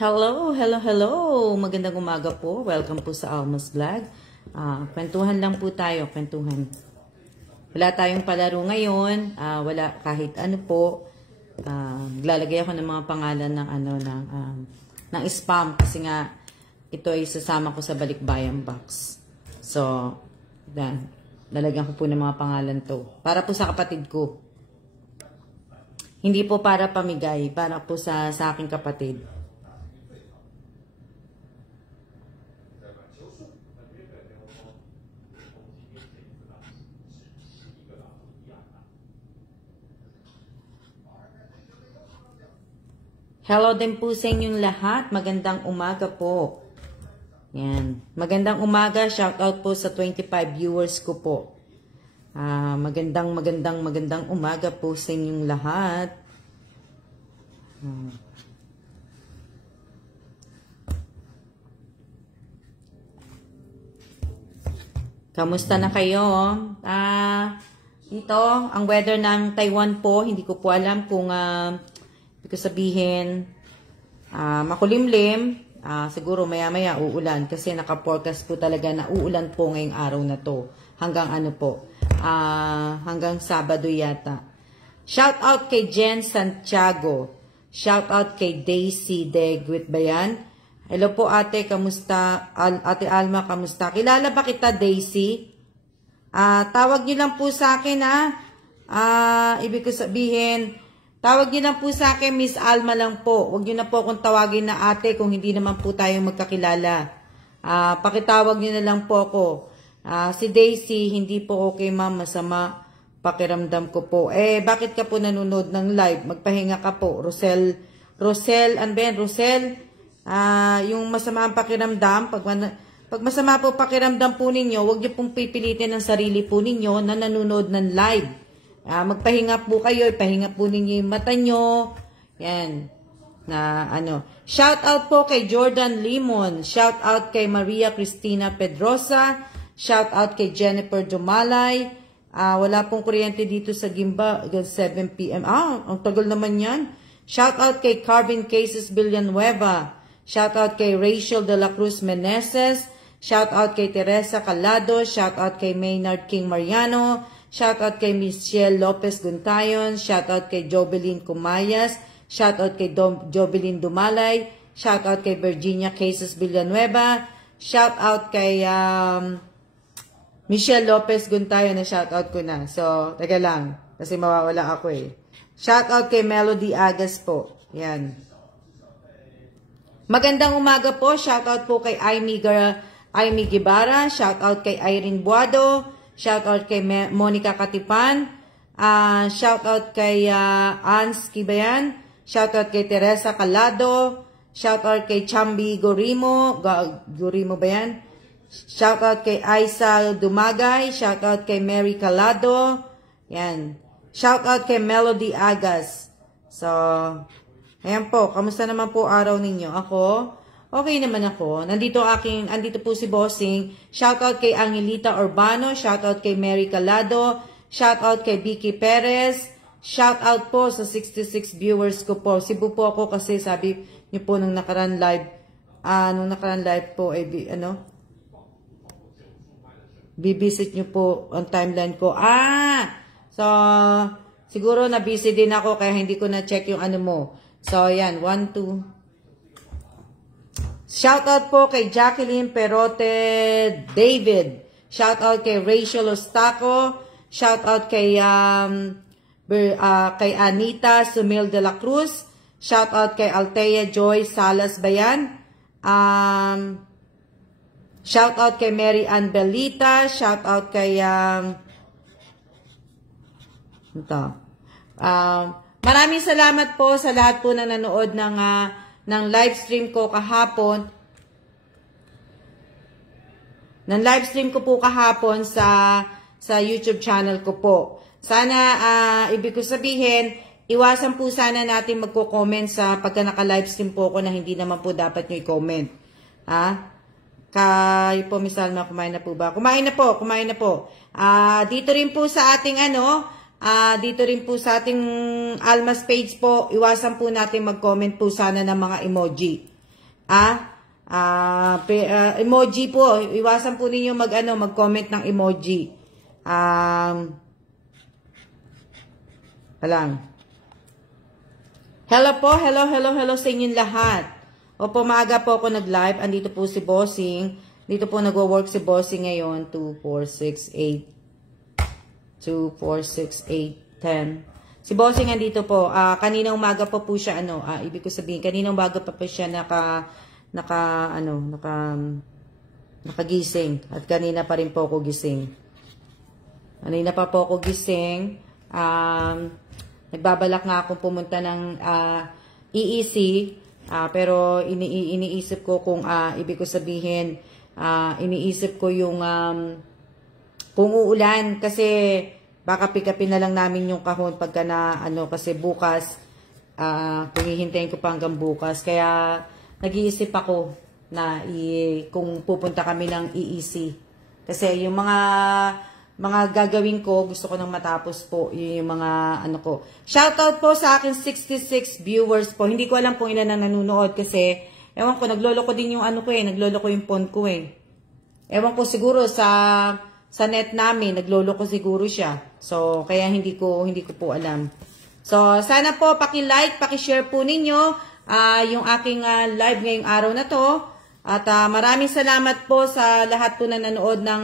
Hello, hello, hello! Magandang umaga po. Welcome po sa Alma's Vlog. Kwentuhan lang po tayo, kwentuhan. Wala tayong palaro ngayon. Wala kahit ano po. Naglalagay ako ng mga pangalan ng ng spam kasi nga ito ay sasama ko sa balikbayan box. So, lalagyan ko po ng mga pangalan to. Para po sa kapatid ko. Hindi po para pamigay, para po sa aking kapatid. Hello din po sa inyong lahat. Magandang umaga po. Yan. Magandang umaga. Shout out po sa 25 viewers ko po. Magandang umaga po sa inyong lahat. Kamusta na kayo? Dito, ang weather ng Taiwan po, hindi ko po alam kung ibig sabihin, makulimlim, siguro maya-maya uulan kasi naka-forecast po talaga na uulan po ngayong araw na to. Hanggang ano po, hanggang Sabado yata. Shout out kay Jen Santiago. Shout out kay Daisy Degwit ba yan? Hello po ate, kamusta? Ate Alma, kamusta? Kilala ba kita Daisy? Tawag niyo lang po sa akin ibig ko sabihin, tawag niyo lang po sa akin, Miss Alma lang po. Huwag niyo na po akong tawagin na ate kung hindi naman po tayong magkakilala. Pakitawag niyo na lang po ako. Si Daisy, hindi po okay ma'am, masama pakiramdam ko po. Bakit ka po nanonood ng live? Magpahinga ka po. Rosel, ano ba yan? Rosel, yung masama ang pakiramdam, pag masama po pakiramdam po ninyo, huwag niyo pong pipilitin ang sarili po ninyo na nanonood ng live. Magpahinga po kayo, ipahinga po ninyo yung mata nyo. Yan. Shout out po kay Jordan Limon. Shout out kay Maria Cristina Pedrosa. Shout out kay Jennifer Dumalay. Wala pong kuryente dito sa Gimba. 7 p.m. Ang tagal naman yan. Shout out kay Carvin Cases Villanueva. Shout out kay Rachel de la Cruz Meneses. Shout out kay Teresa Calado. Shout out kay Maynard King Mariano. Shout out kay Michelle Lopez Guntayon. Shout out kay Jobelyn Cumayas. Shout out kay Jobelyn Dumalay. Shout out kay Virginia Cases Villanueva. Shout out kay Michelle Lopez Guntayon na shout out ko na. So, taga lang. Kasi mawawala ako Shout out kay Melody Agas po. Yan. Magandang umaga po. Shout out po kay Aimee Guevara. Shout out kay Irene Buado. Shout out kay Monica Katipan. Shout out kay Ans Kibayan. Shout out kay Teresa Calado. Shout out kay Chambi Gorimo. Gorimo ba yan? Shout out kay Aisa Dumagay. Shout out kay Mary Calado. Yan. Shout out kay Melody Agas. So, ayan po. Kamusta naman po araw ninyo? Ako? Okay naman ako. Andito po si Bossing. Shoutout kay Angelita Urbano. Shoutout kay Mary Calado. Shoutout kay Vicky Perez. Shoutout po sa 66 viewers ko po. Cebu po ako kasi sabi niyo po nung nakaraan live. Nung nakaraan live po, bibisit niyo po ang timeline ko. So, siguro na-busy din ako kaya hindi ko na-check yung mo. So, yan. 1, 2... Shoutout po kay Jacqueline Perote David. Shoutout kay Rachel Ostaco. Shoutout kay Anita Sumil de la Cruz. Shoutout kay Althea Joy Salas Bayan. Shoutout kay Mary Ann Belita. Shoutout kay maraming salamat po sa lahat po na nanood ng live stream ko kahapon. Ng live stream ko po kahapon sa YouTube channel ko po. Sana, ibig ko sabihin, iwasan po sana natin magko-comment sa pagka naka-live stream po ako na hindi naman po dapat nyo i-comment. Kayo po, Miss Alma, kumain na po ba? Kumain na po. Dito rin po sa ating Dito rin po sa ating Alma's page po, iwasan po natin mag-comment po sana ng mga emoji. Emoji po. Iwasan po ninyo mag-comment ng emoji. Alang. Hello po, hello sa inyong lahat. Opo, maaga po ako nag-live. Andito po si Bossing. Dito po nagwo-work si Bossing ngayon. 2, 4, 6, 8, 10. Si Bossing andito po. Kanina umaga pa po siya, ibig ko sabihin, kanina umaga pa siya nakagising. At kanina pa rin po ako gising. Kanina pa po ako gising. Nagbabalak nga akong pumunta ng EEC, pero iniisip ko kung ibig ko sabihin, iniisip ko yung kung uulan, kasi baka pick-upin na lang namin yung kahon pagka kasi bukas, kung hihintayin ko pa hanggang bukas. Kaya nag-iisip ako na kung pupunta kami ng EEC. Kasi yung mga gagawin ko, gusto ko nang matapos po yung mga ko. Shoutout po sa akin 66 viewers po. Hindi ko alam kung ilan ang nanonood kasi ewan ko, nagloloko din yung nagloloko yung phone ko eh. Ewan ko, siguro sa net namin, nagloloko siguro siya. So, kaya hindi ko po alam. So, sana po paki-like, paki-share po ninyo yung aking live ngayong araw na to. At maraming salamat po sa lahat po na nanood ng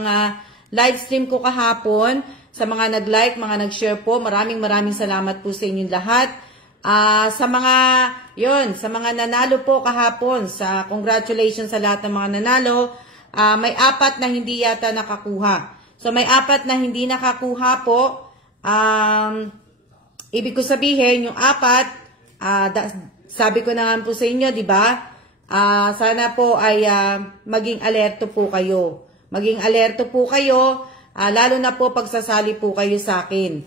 live stream ko kahapon, sa mga nag-like, mga nag-share po, maraming salamat po sa inyong lahat. Sa mga nanalo po kahapon, congratulations sa lahat ng mga nanalo. May 4 na hindi yata nakakuha. So may 4 na hindi nakakuha po. Ibig ko sabihin, yung 4, sabi ko na nga po sa inyo, di ba? Sana po ay maging alerto po kayo. Maging alerto po kayo, lalo na po pagsasali po kayo sa akin.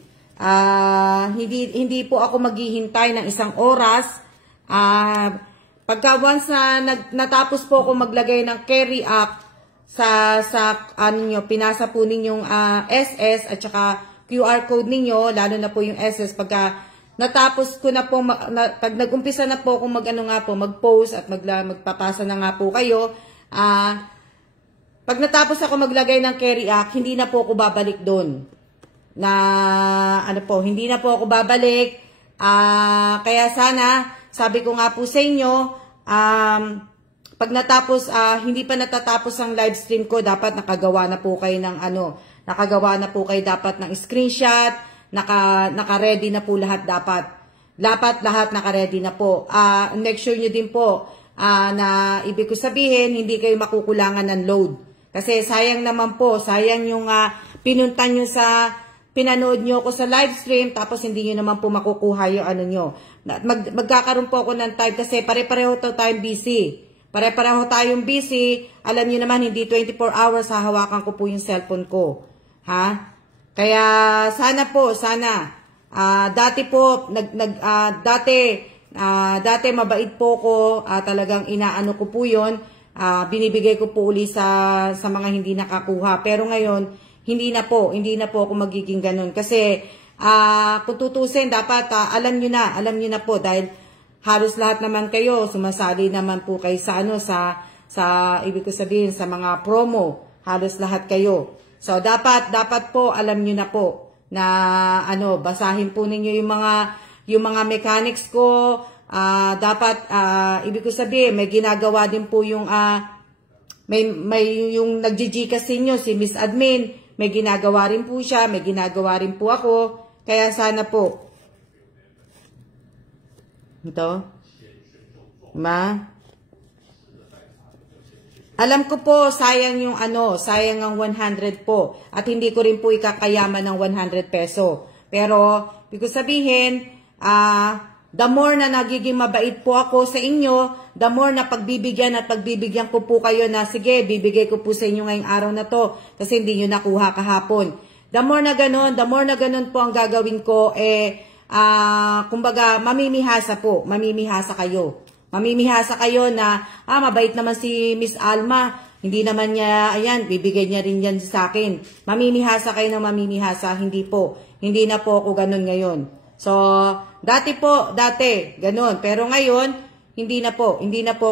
Hindi po ako maghihintay ng 1 oras. Pagka once na natapos po ako maglagay ng carry up sa pinasa po ninyong SS at saka QR code ninyo, lalo na po yung SS, pagka natapos ko na po, pag nag-umpisa na po akong mag-post at magpapasa na nga po kayo, pag natapos ako maglagay ng carry act, hindi na po ako babalik doon. Hindi na po ako babalik. Kaya sana, sabi ko nga po sa inyo, pag natapos, hindi pa natatapos ang live stream ko, dapat nakagawa na po kayo ng nakagawa na po kayo dapat ng screenshot, naka-ready na po lahat dapat. Dapat lahat naka-ready na po. Make sure nyo din po na ibig ko sabihin, hindi kayo makukulangan ng load. Kasi sayang naman po, sayang yung pinuntan nyo pinanood nyo ako sa live stream, tapos hindi nyo naman po makukuha yung nyo. Magkakaroon po ako ng time kasi pare-pareho tayong busy. Pare-pareho tayong busy. Alam nyo naman, hindi 24 hours hahawakan ko po yung cellphone ko. Ha? Kaya sana po, dati po, dati mabait po ko, talagang inaano ko po yun. Binibigay ko po uli sa mga hindi nakakuha. Pero ngayon, hindi na po ako magiging ganun. Kasi, kung tutusin, dapat, alam nyo na po, dahil halos lahat naman kayo, sumasali naman po kayo sa ibig ko sabihin, sa mga promo. Halos lahat kayo. So, dapat po, alam nyo na po, na, basahin po ninyo yung mga mechanics ko. Dapat, ibig ko sabihin, may ginagawa din po yung, may yung nag-GG kasi nyo, si Miss Admin, may ginagawa rin po siya, may ginagawa rin po ako. Kaya sana po, ito, alam ko po, sayang yung sayang ang 100 po. At hindi ko rin po ikakayaman ng 100 peso. Pero, ibig ko sabihin, the more na nagiging mabait po ako sa inyo, the more na pagbibigyan ko po kayo na, sige, bibigay ko po sa inyo ngayong araw na to, kasi hindi nyo nakuha kahapon. The more na ganun po ang gagawin ko, kumbaga, mamimihasa kayo. Mamimihasa kayo na, mabait naman si Miss Alma, hindi naman niya, bibigay niya rin yan sa akin. Mamimihasa kayo ng mamimihasa, hindi na po ako ganun ngayon. So, dati, ganun. Pero ngayon, hindi na po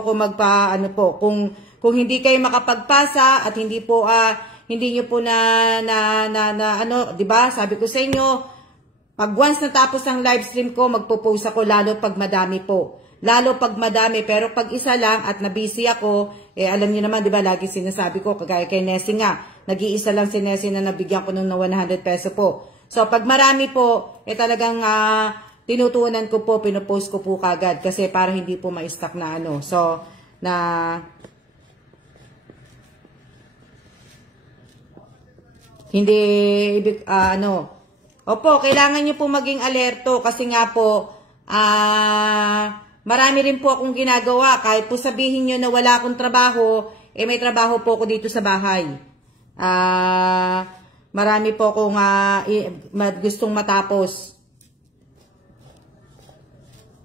ako ano po, kung hindi kayo makapagpasa at hindi po hindi niyo po na ano, 'di ba? Sabi ko sa inyo, pag once natapos ang live stream ko, magpo-post ako lalo pag madami po. Lalo pag madami, pero pag isa lang at na-busy ako, alam niyo naman, 'di ba, lagi sinasabi ko, kagaya kay Nessie nga, nag-iisa lang si Nessie na nabigyan ko nung 100 peso po. So pag marami po, talagang tinutuunan ko po, pinopost ko po kagad kasi para hindi po ma-stuck na ano. So hindi opo, kailangan niyo po maging alerto kasi nga po marami rin po akong ginagawa. Kahit po sabihin niyo na wala akong trabaho, may trabaho po ako dito sa bahay. Marami po akong gustong matapos.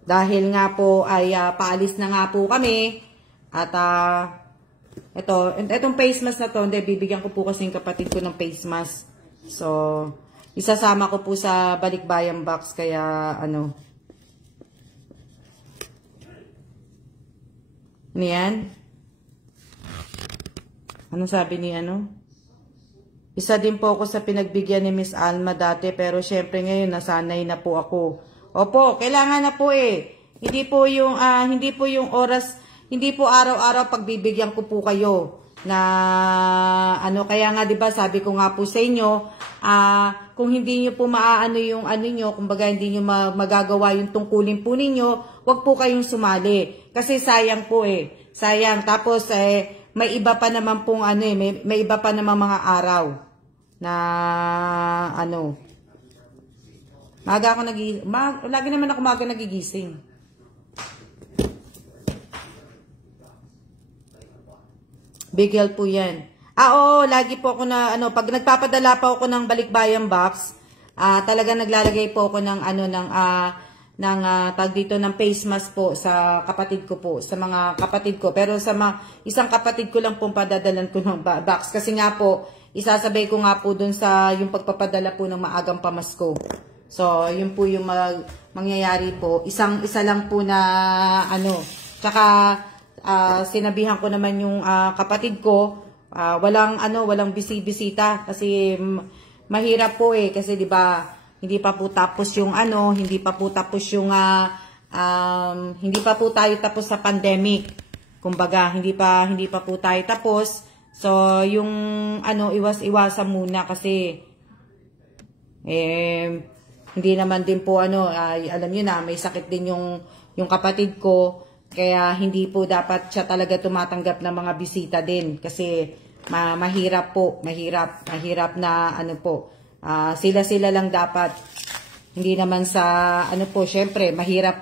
Dahil nga po ay paalis na nga po kami. At itong face mask na to, bibigyan ko po kasi yung kapatid ko ng face mask. So, isasama ko po sa balikbayan box, kaya ano yan? Ano sabi ni ano? Isa din po ako sa pinagbigyan ni Miss Alma dati, pero syempre ngayon nasanay na po ako. Opo, kailangan na po Hindi po yung oras, hindi po araw-araw pagbibigyan ko po kayo na ano, kaya nga 'di ba sabi ko nga po sa inyo, kung hindi niyo po maaano yung ano niyo, kumbaga hindi niyo magagawa yung tungkulin po ninyo, wag po kayong sumali kasi sayang po sayang. Tapos may iba pa naman pong ano may iba pa naman mga araw na ano, lagi naman ako maaga nagigising. Big help po yan. Oo, lagi po ako na, ano, pag nagpapadala pa ako ng balikbayan box, talaga naglalagay po ako ng, ano, tag dito ng face mask po sa kapatid ko po, sa mga kapatid ko. Pero sa isang kapatid ko lang pong padadalan ko ng box. Kasi nga po, isasabay ko nga po dun sa yung pagpapadala po ng maagang pamasko. So, yun po yung mangyayari po. Isa lang po na, ano, tsaka, sinabihan ko naman yung kapatid ko, walang bisita kasi mahirap po kasi 'di ba hindi pa po tapos yung ano, hindi pa po tayo tapos sa pandemic. Kumbaga, hindi pa po tayo tapos. So, yung ano, iwas-iwasan muna kasi hindi naman din po ano, alam niyo na may sakit din yung kapatid ko. Kaya hindi po dapat siya talaga tumatanggap ng mga bisita din kasi mahirap na ano po. Sila lang dapat. Hindi naman sa ano po, syempre mahirap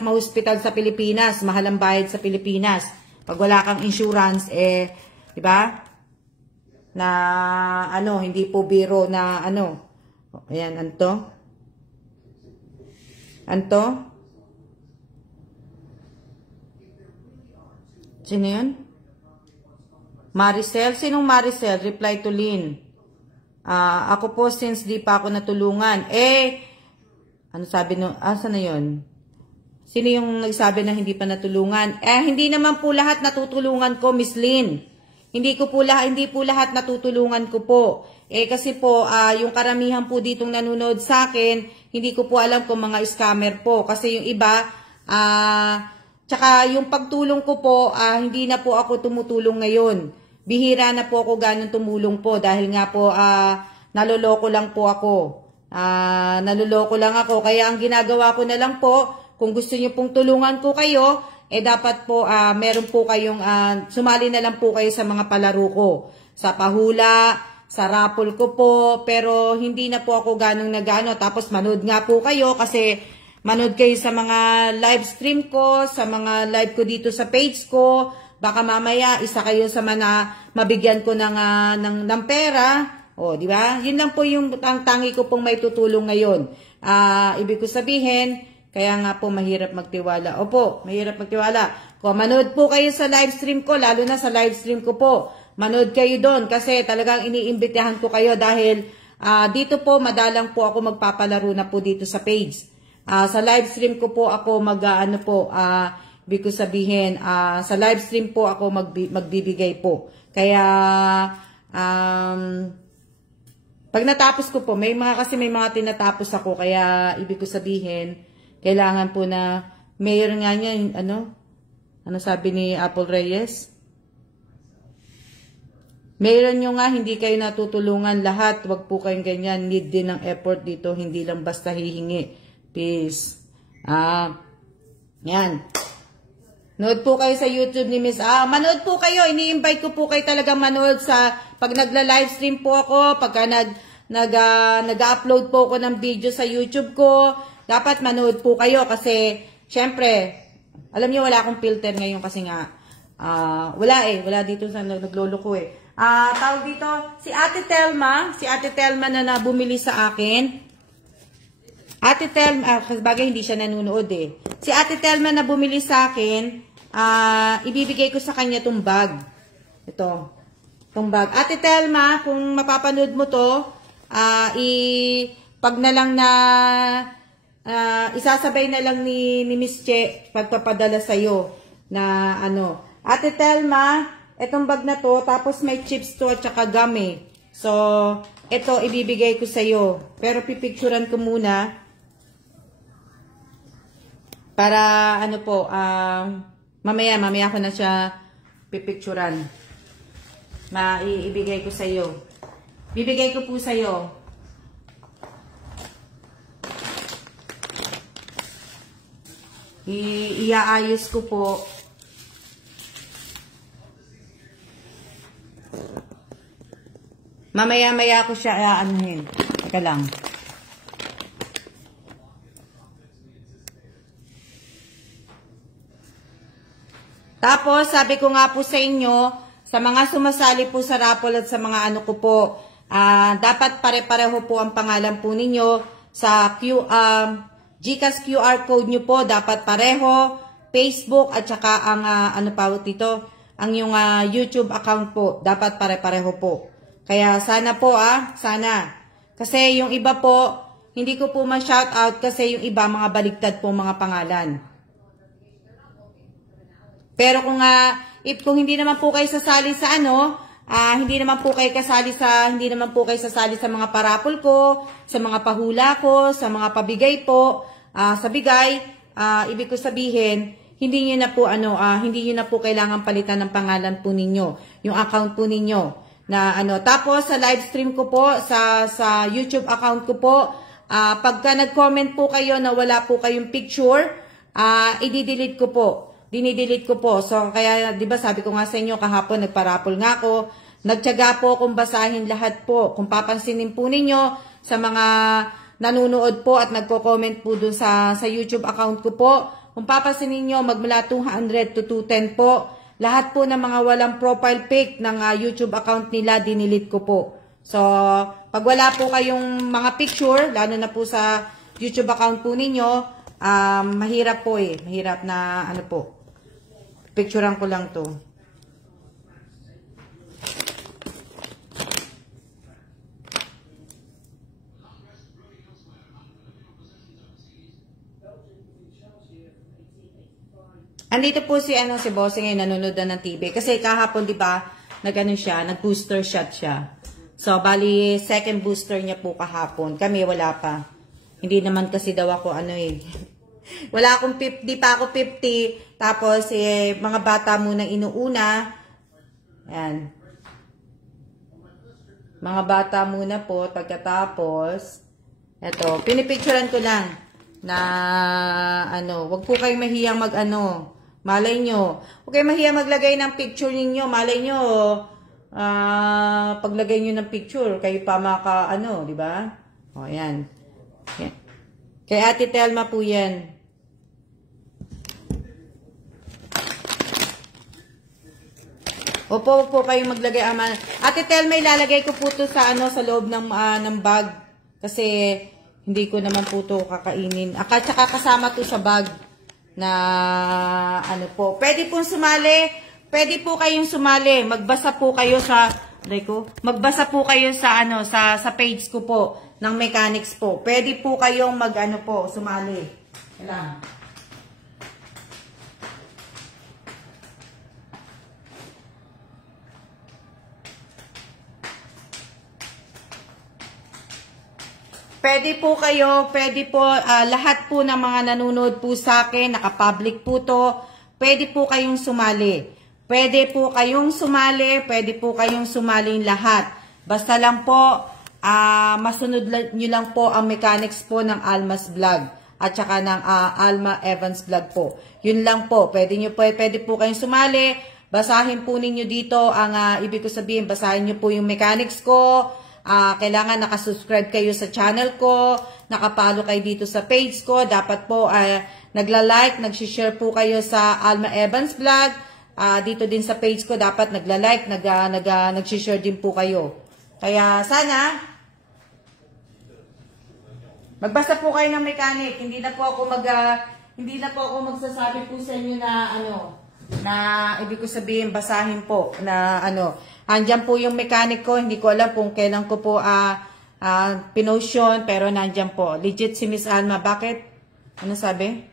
ma-hospital sa Pilipinas, mahal ang bayad sa Pilipinas. Pag wala kang insurance 'di ba? Na ano, hindi po biro na ano. Ayan, Anto. Sino yun? Maricel? Sinong Maricel? Reply to Lynn. Ako po since di pa ako natulungan. Ano sabi no? Saan na yun? Sino yung nagsabi na hindi pa natulungan? Hindi naman po lahat natutulungan ko, Miss Lynn. Hindi po lahat natutulungan ko po. Kasi po, yung karamihan po ditong nanonood sa akin, hindi ko po alam kung mga scammer po. Kasi yung iba, tsaka yung pagtulong ko po, hindi na po ako tumutulong ngayon. Bihira na po ako ganun tumulong po dahil nga po naloloko lang po ako. Kaya ang ginagawa ko na lang po, kung gusto niyo pong tulungan ko kayo, dapat po meron po kayong sumali na lang po kayo sa mga palaro ko. Sa pahula, sa raffle ko po, pero hindi na po ako ganun nagano. Tapos manood nga po kayo kasi manood kayo sa mga live stream ko, sa mga live ko dito sa page ko. Baka mamaya isa kayo sa mga mabigyan ko ng pera. O, di ba? Yun lang po yung tangi ko pong may tutulong ngayon. Ibig ko sabihin, kaya nga po mahirap magtiwala. Opo, mahirap magtiwala. Kung manood po kayo sa live stream ko, lalo na sa live stream ko po, manood kayo doon kasi talagang iniimbitahan ko kayo dahil dito po madalang po ako magpapalaro na po dito sa page. Sa live stream ko po ako ibig ko sabihin, sa live stream po ako magbibigay po. Kaya, pag natapos ko po, may mga tinatapos ako, kaya ibig ko sabihin, kailangan po na, mayroon nga niya, ano sabi ni Apple Reyes? Mayroon nyo nga, hindi kayo natutulungan lahat, wag po kayong ganyan, need din ng effort dito, hindi lang basta hihingi. Peace. Yan. Nood po kayo sa YouTube ni Miss. Manood po kayo. Ini-invite ko po kayo talagang manood sa pag nagla-livestream po ako, pagka nag-upload po ako ng video sa YouTube ko, dapat manood po kayo kasi syempre, alam niyo wala akong filter ngayon kasi nga wala dito sa naglolo ko eh. Tawag dito, si Ate Telma na bumili sa akin. Ate Telma, kasi bagay hindi siya nanonood eh. Si Ate Telma na bumili sa akin, ibibigay ko sa kanya itong bag. Itong bag. Ate Telma, kung mapapanood mo to, pag na lang na, isasabay na lang ni Miss Che, pagpapadala sa'yo, na Ate Telma, itong bag na to, tapos may chips to at saka gum eh. So, ito, ibibigay ko sa'yo. Pero pipicturan ko muna. Para mamaya ko na siya pipicturan. Ibigay ko sa iyo. Bibigay ko po sa iyo. Iaayos ko po. Mamaya ko siya anuhin. Teka lang. Tapos, sabi ko nga po sa inyo, sa mga sumasali po sa raffle at sa mga ko po, dapat pare-pareho po ang pangalan po ninyo. Sa GCash QR code nyo po, dapat pareho. Facebook at saka ang, ang yung YouTube account po, dapat pare-pareho po. Kaya sana po, sana. Kasi yung iba po, hindi ko po ma-shoutout kasi yung iba, mga baligtad po mga pangalan. Pero kung hindi naman po kayo sasali sa hindi naman po kayo sasali sa mga parapol ko, sa mga pahula ko, sa mga pabigay po, sa bigay, ibig ko sabihin, hindi niyo na po kailangan palitan ng pangalan po ninyo, yung account po ninyo na tapos sa live stream ko po, sa YouTube account ko po, pagka nag-comment po kayo na wala po kayong picture, i-delete ko po. Dinidelete ko po. So, kaya, di ba, sabi ko nga sa inyo, kahapon, nagparapol nga ako. Nagtiyaga po kung basahin lahat po. Kung papansinin po ninyo, sa mga nanonood po at nagko-comment po dun sa YouTube account ko po, kung papansinin ninyo, magmula 200 to 210 po, lahat po ng mga walang profile pic ng YouTube account nila, dinidelete ko po. So, pag wala po kayong mga picture, lalo na po sa YouTube account po ninyo, mahirap po eh. Mahirap na po. Picturean ko lang to. Andito po si Bossing ngayon, nanonood na ng TV. Kasi kahapon, di ba, nag-booster shot siya. So, bali, second booster niya po kahapon. Kami, wala pa. Hindi naman kasi daw ako, wala akong 50, di pa ako 50. Tapos, mga bata muna inuuna. Ayan. Mga bata muna po, pagkatapos, eto, pinipicturean ko lang na, wag po kayong mahiyang malay nyo. Huwag kayong mahiyang maglagay ng picture ninyo. Malay nyo, paglagay nyo ng picture, kayo pa di ba? O, ayan. Ayan. Kay Ate Telma po yan. Opo kayong maglagay. Ate Telma, ilalagay ko po to sa sa loob ng bag. Kasi hindi ko naman po to kakainin. At saka kasama to sa bag na po. Pwede pong sumali. Pwede po kayong sumali. Magbasa po kayo sa magbasa po kayo sa sa page ko po ng mechanics po. Pwede po kayong sumali. Kailangan. Pwede po, lahat po ng mga nanonood po sa akin, naka-public po to, pwede po kayong sumali. Pwede po kayong sumali lahat. Basta lang po, masunod nyo lang po ang mechanics po ng Alma's Vlog at saka ng Alma Evans Vlog po. Yun lang po, pwede po kayong sumali. Basahin po ninyo dito ang ibig ko sabihin, basahin nyo po yung mechanics ko. Kailangan nakasubscribe kayo sa channel ko, nakapalo kayo dito sa page ko, dapat po nagla-like, nag-share po kayo sa Alma Evans Vlog, dito din sa page ko, dapat nagla-like, nag-share din po kayo. Kaya sana, magbasa po kayo ng mechanic, hindi na po ako magsasabi po sa inyo na ibig ko sabihin, basahin po, andyan po yung mechanic ko, hindi ko alam kung kailan ko po pinost yun, pero nandyan po. Legit si Miss Alma. Bakit? Ano sabi?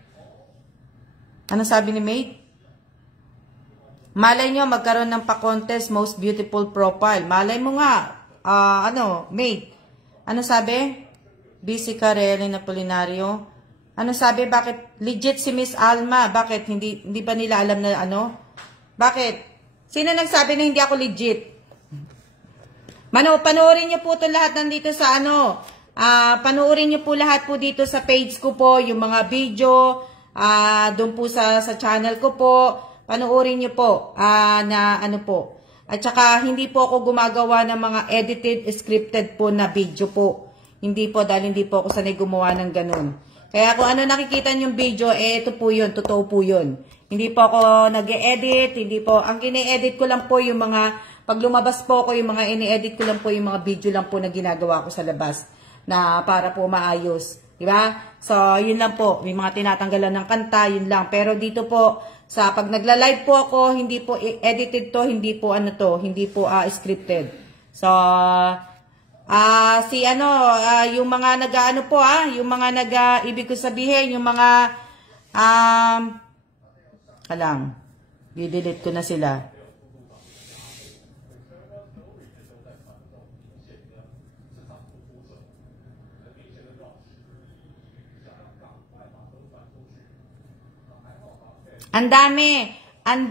Ano sabi ni Mate? Malay nyo, magkaroon ng pa-contest, most beautiful profile. Malay mo nga, Mate. Ano sabi? Busy ka, Relly Apolinario. Ano sabi? Bakit? Legit si Miss Alma. Bakit? Hindi ba nila alam na Bakit? Sino nagsabi na hindi ako legit? Panoorin niyo po ito lahat nandito sa panoorin niyo po lahat po dito sa page ko po, yung mga video, doon po sa channel ko po. Panoorin niyo po, po. At saka, hindi po ako gumagawa ng mga edited, scripted po na video po. Hindi po, dahil hindi po ako sanay gumawa ng ganun. Kaya kung ano nakikita niyong video, ito po yun, totoo po yun. Hindi po ako nag-e-edit, ang kine-edit ko lang po yung mga, pag lumabas po ako, yung mga ini-edit ko lang po yung mga video lang po na ginagawa ko sa labas, na para po maayos. Diba? So, yun lang po, may mga tinatanggalan ng kanta, yun lang. Pero dito po, pag nagla-live po ako, hindi po edited to, hindi po hindi po scripted. So, yung mga yung mga ibig ko sabihin, yung mga, i-delete ko na sila. Ang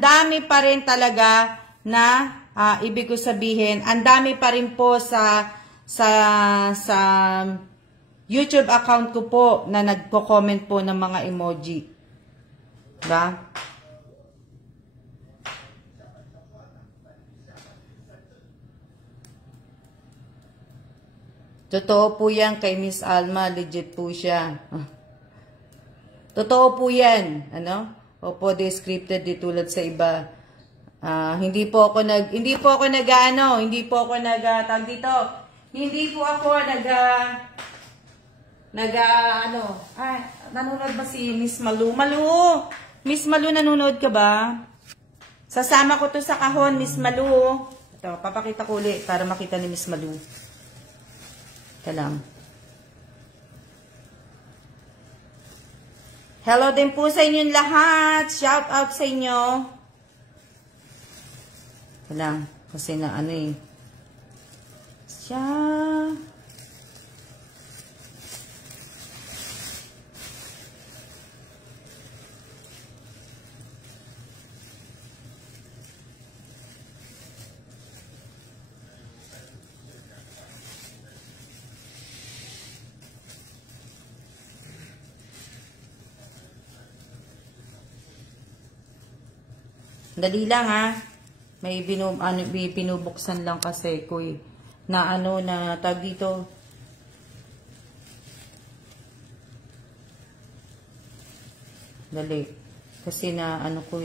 dami pa rin talaga na, ibig ko sabihin, ang dami pa rin po sa YouTube account ko po na nagko-comment po ng mga emoji. Diba? Totoo po yan kay Miss Alma, legit po siya. Totoo po yan, Opo, scripted di tulad sa iba. Hindi po ako nanonood ba si Miss Malu? Miss Malu, nanonood ka ba? Sasama ko to sa kahon, Miss Malu. Ito, papakita ko ulit para makita ni Miss Malu. Ito lang. Hello din po sa inyong lahat. Shout out sa inyo. Ito lang. Kasi siya. Dali lang may pinubuksan lang kasi ko na na tag dito. Dali. Kasi na ko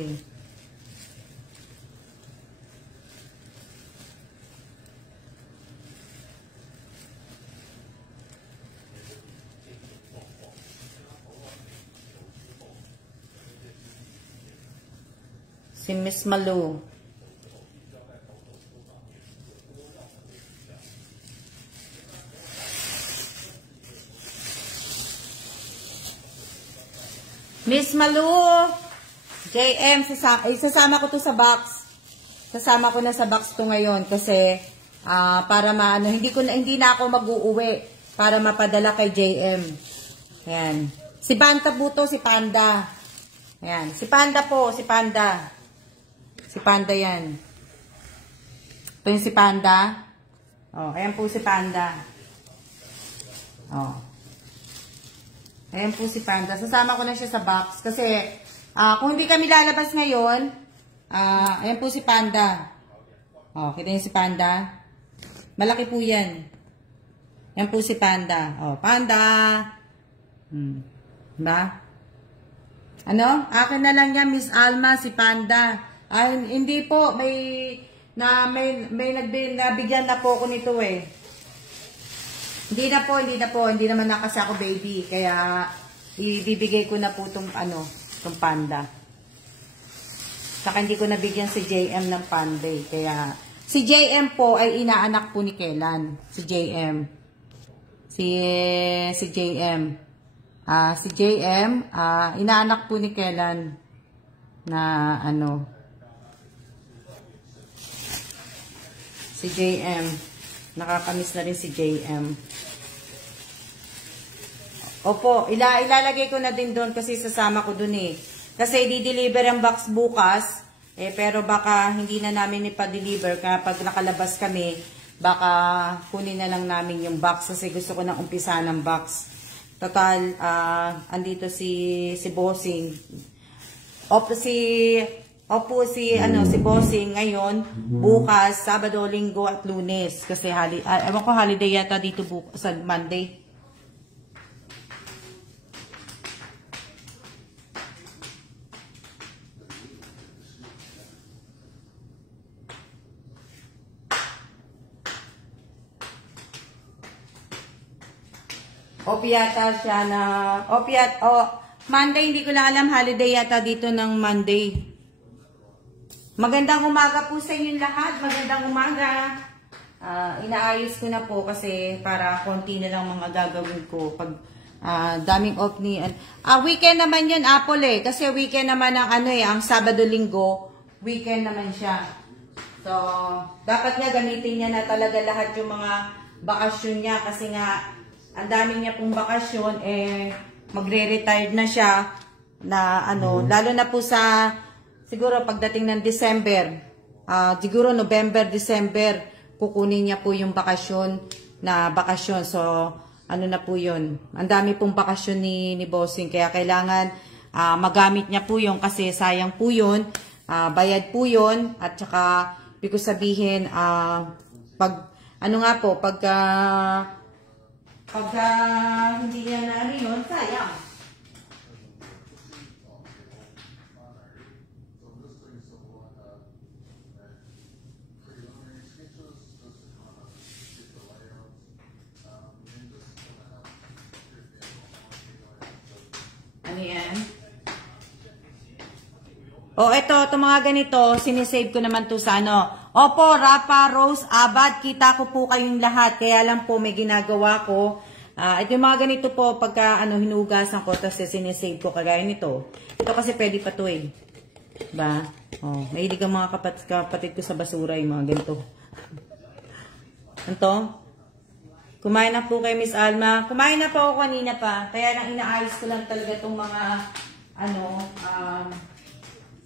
si Miss Malu. Malu. JM, sasama ko to sa box. Sasama ko na sa box to ngayon kasi para maano, hindi na ako mag-uuwi para mapadala kay JM. Ayan. Si Banta po to, si Panda. Ayan. Si Panda po, si Panda. Si Panda yan. Ito yung si Panda. Oh, ayan po si Panda. Oh. Ayan po si Panda. Sasama ko na siya sa box. Kasi, kung hindi kami lalabas ngayon, ayan po si Panda. Oh, kita niyo si Panda? Malaki po yan. Ayan po si Panda. Oh, Panda. Diba? Ano? Akin na lang yan, Miss Alma, si Panda. Ay, hindi po. May nabigyan na po ako nito eh. Hindi naman na kasi ako baby. Kaya, ibibigay ko na po itong panda. Saka hindi ko nabigyan si JM ng panda eh. Kaya, si JM po ay inaanak po ni Kellan. Si JM. Si JM. Si JM, inaanak po ni Kellan na si JM. Nakakamiss na rin si JM. Opo, ilalagay ko na din doon kasi sasama ko doon eh. Kasi di-deliver ang box bukas, pero baka hindi na namin ipa-deliver kapag nakalabas kami, baka kunin na lang namin yung box kasi gusto ko nang umpisa ng box. Total, andito si Bossing. Si Bossing ngayon, bukas, Sabado, Linggo at Lunes. Kasi ewan ko holiday yata dito bukas, sa Monday. Yata siya na, Monday, hindi ko lang alam, holiday yata dito ng Monday. Magandang umaga po sa inyong lahat, magandang umaga. Inaayos ko na po kasi para konti na lang mga gagawin ko pag daming off ni, weekend naman yun, Apple eh, kasi weekend naman ang ang Sabado, Linggo, weekend naman siya. So, dapat nga gamitin niya na talaga lahat yung mga bakasyon niya kasi nga, ang dami niya pong bakasyon, magre-retired na siya, na lalo na po sa, siguro pagdating ng December, siguro November, December, kukunin niya po yung bakasyon. So, na po yun. Ang dami pong bakasyon ni Bossing, kaya kailangan magamit niya po yun kasi sayang po yun, bayad po yun, at saka, ibig sabihin, pag hindi niya na yun, sayang. Ano yan? Ito mga ganito, sinisave ko naman to sa Opo, Rafa, Rose, Abad, kita ko po kayong lahat. Kaya lang po may ginagawa ko. Ito yung mga ganito po, pagka hinugasan ko, tapos sinisave ko kagaya nito. Ito kasi pwede pa to eh. Diba? Mahilig ang mga kapatid ko sa basura, yung mga ganito. Ito. Kumain na po kay Miss Alma. Kumain na po ako kanina pa. Kaya lang inaayos ko lang talaga itong mga,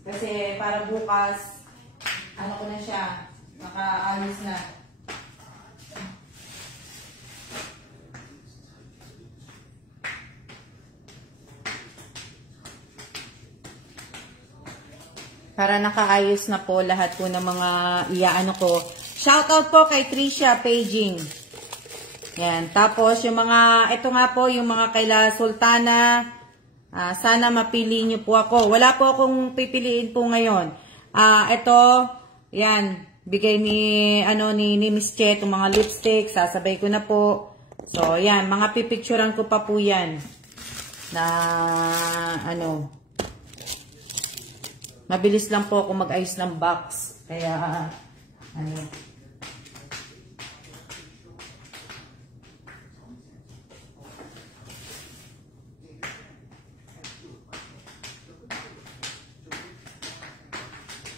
kasi para bukas, ko na siya, nakaayos na. Para nakaayos na po lahat po ng mga ko. Shoutout po kay Trisha Paging. Yan. Tapos yung mga, ito nga po, yung mga kaila Sultana, sana mapili nyo po ako. Wala po akong pipiliin po ngayon. Ito, yan, bigay ni Miss Che, itong mga lipstick, sasabay ko na po. So, yan, mga pipicturean ko pa po yan. Na, mabilis lang po ako mag-ayos ng box. Kaya,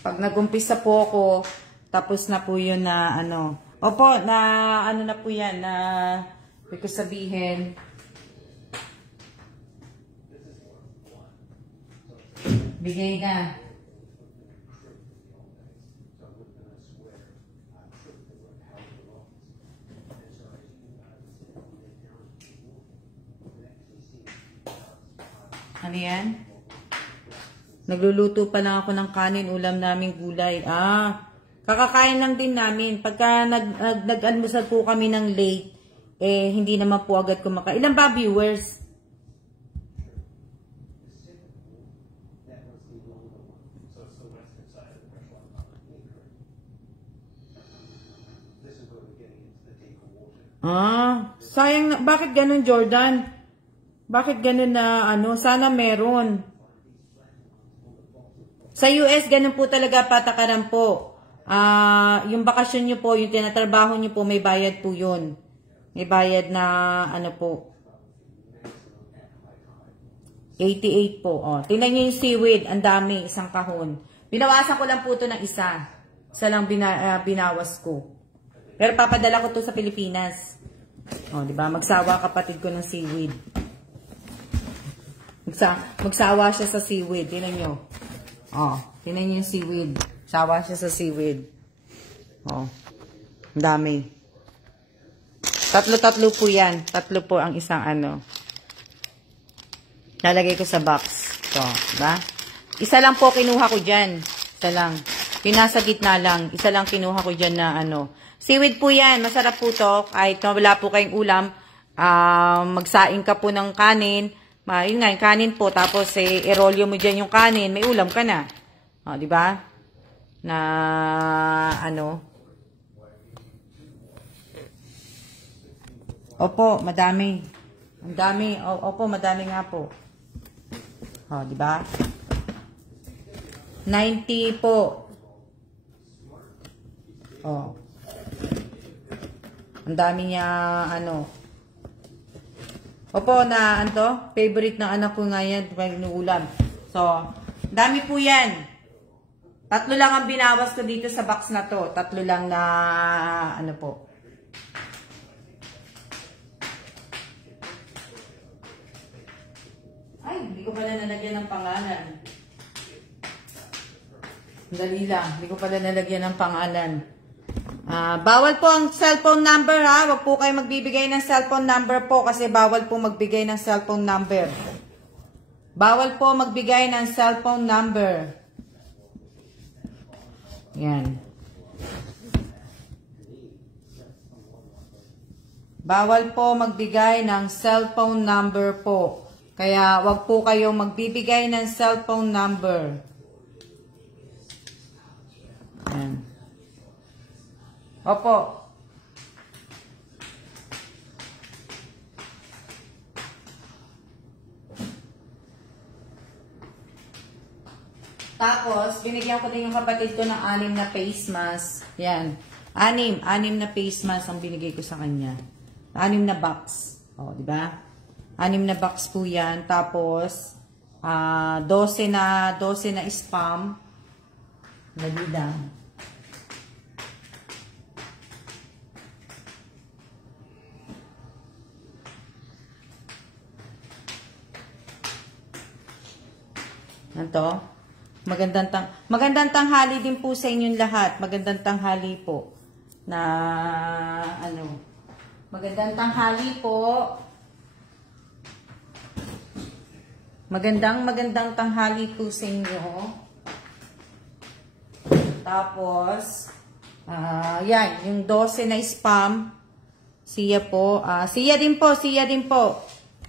Pag nag-umpisa po ako, tapos na po yun na ano. Opo, na ano na po yan, na ibig ko sabihin, bigay na. Ano yan? Nagluluto pa lang ako ng kanin, ulam naming gulay. Kakakain lang din namin. Pagka nag-almusal po kami ng late, hindi naman po agad kumakain. Ilan ba viewers? Sayang na. Bakit ganun, Jordan? Bakit ganun na ano? Sana meron. Sa US, ganun po talaga patakaran po. Yung bakasyon nyo po, yung tinatrabaho nyo po, may bayad po yun. May bayad na, ano po, 88 po. Tingnan nyo yung seaweed, ang dami, isang kahon. Binawasan ko lang po ito ng isa. Isa lang binawas ko. Pero papadala ko to sa Pilipinas. Diba? Magsawa kapatid ko ng seaweed. Magsawa siya sa seaweed. Tingnan nyo. Tingnan niyo yung seaweed. Sawa siya sa seaweed. Ang dami. Tatlo po yan. Tatlo po ang isang ano. Lalagay ko sa box. Diba? Isa lang po kinuha ko dyan. Isa lang. Yung nasa gitna lang. Isa lang kinuha ko dyan na ano. Seaweed po yan. Masarap po to. Kahit wala po kayong ulam. Magsaing ka po ng kanin. Yun nga, yung kanin po. Tapos, i-rolyo mo dyan yung kanin. May ulam ka na. Diba? Na, ano. Opo, madami. Ang dami. Opo, madami nga po. Diba? 90 po. Ang dami niya, ano. Opo, na ano, favorite ng anak ko nga yan, ulam. So, dami po yan. Tatlo lang ang binawas ko dito sa box na to. Tatlo lang na, ano po. Ay, hindi ko pala nalagyan ng pangalan. Dali lang, hindi ko pala nalagyan ng pangalan. Bawal po ang cellphone number ha. Huwag po kayo magbibigay ng cellphone number po kasi bawal po magbigay ng cellphone number. Bawal po magbigay ng cellphone number. Yan. Bawal po magbigay ng cellphone number po. Kaya wag po kayong magbibigay ng cellphone number. Yan. Opo. Tapos, binigyan ko din yung kapatid ko ng 6 na face mask. Yan. 6 na face mask ang binigay ko sa kanya. 6 na box. Di ba? 6 na box po yan. Tapos, 12 na spam. Dali lang. Ito. Magandang tanghali din po sa inyong lahat. Magandang tanghali po. Magandang tanghali po. Magandang tanghali po sa inyo. Tapos, yan, yung 12 na spam. Siya po. Siya din po.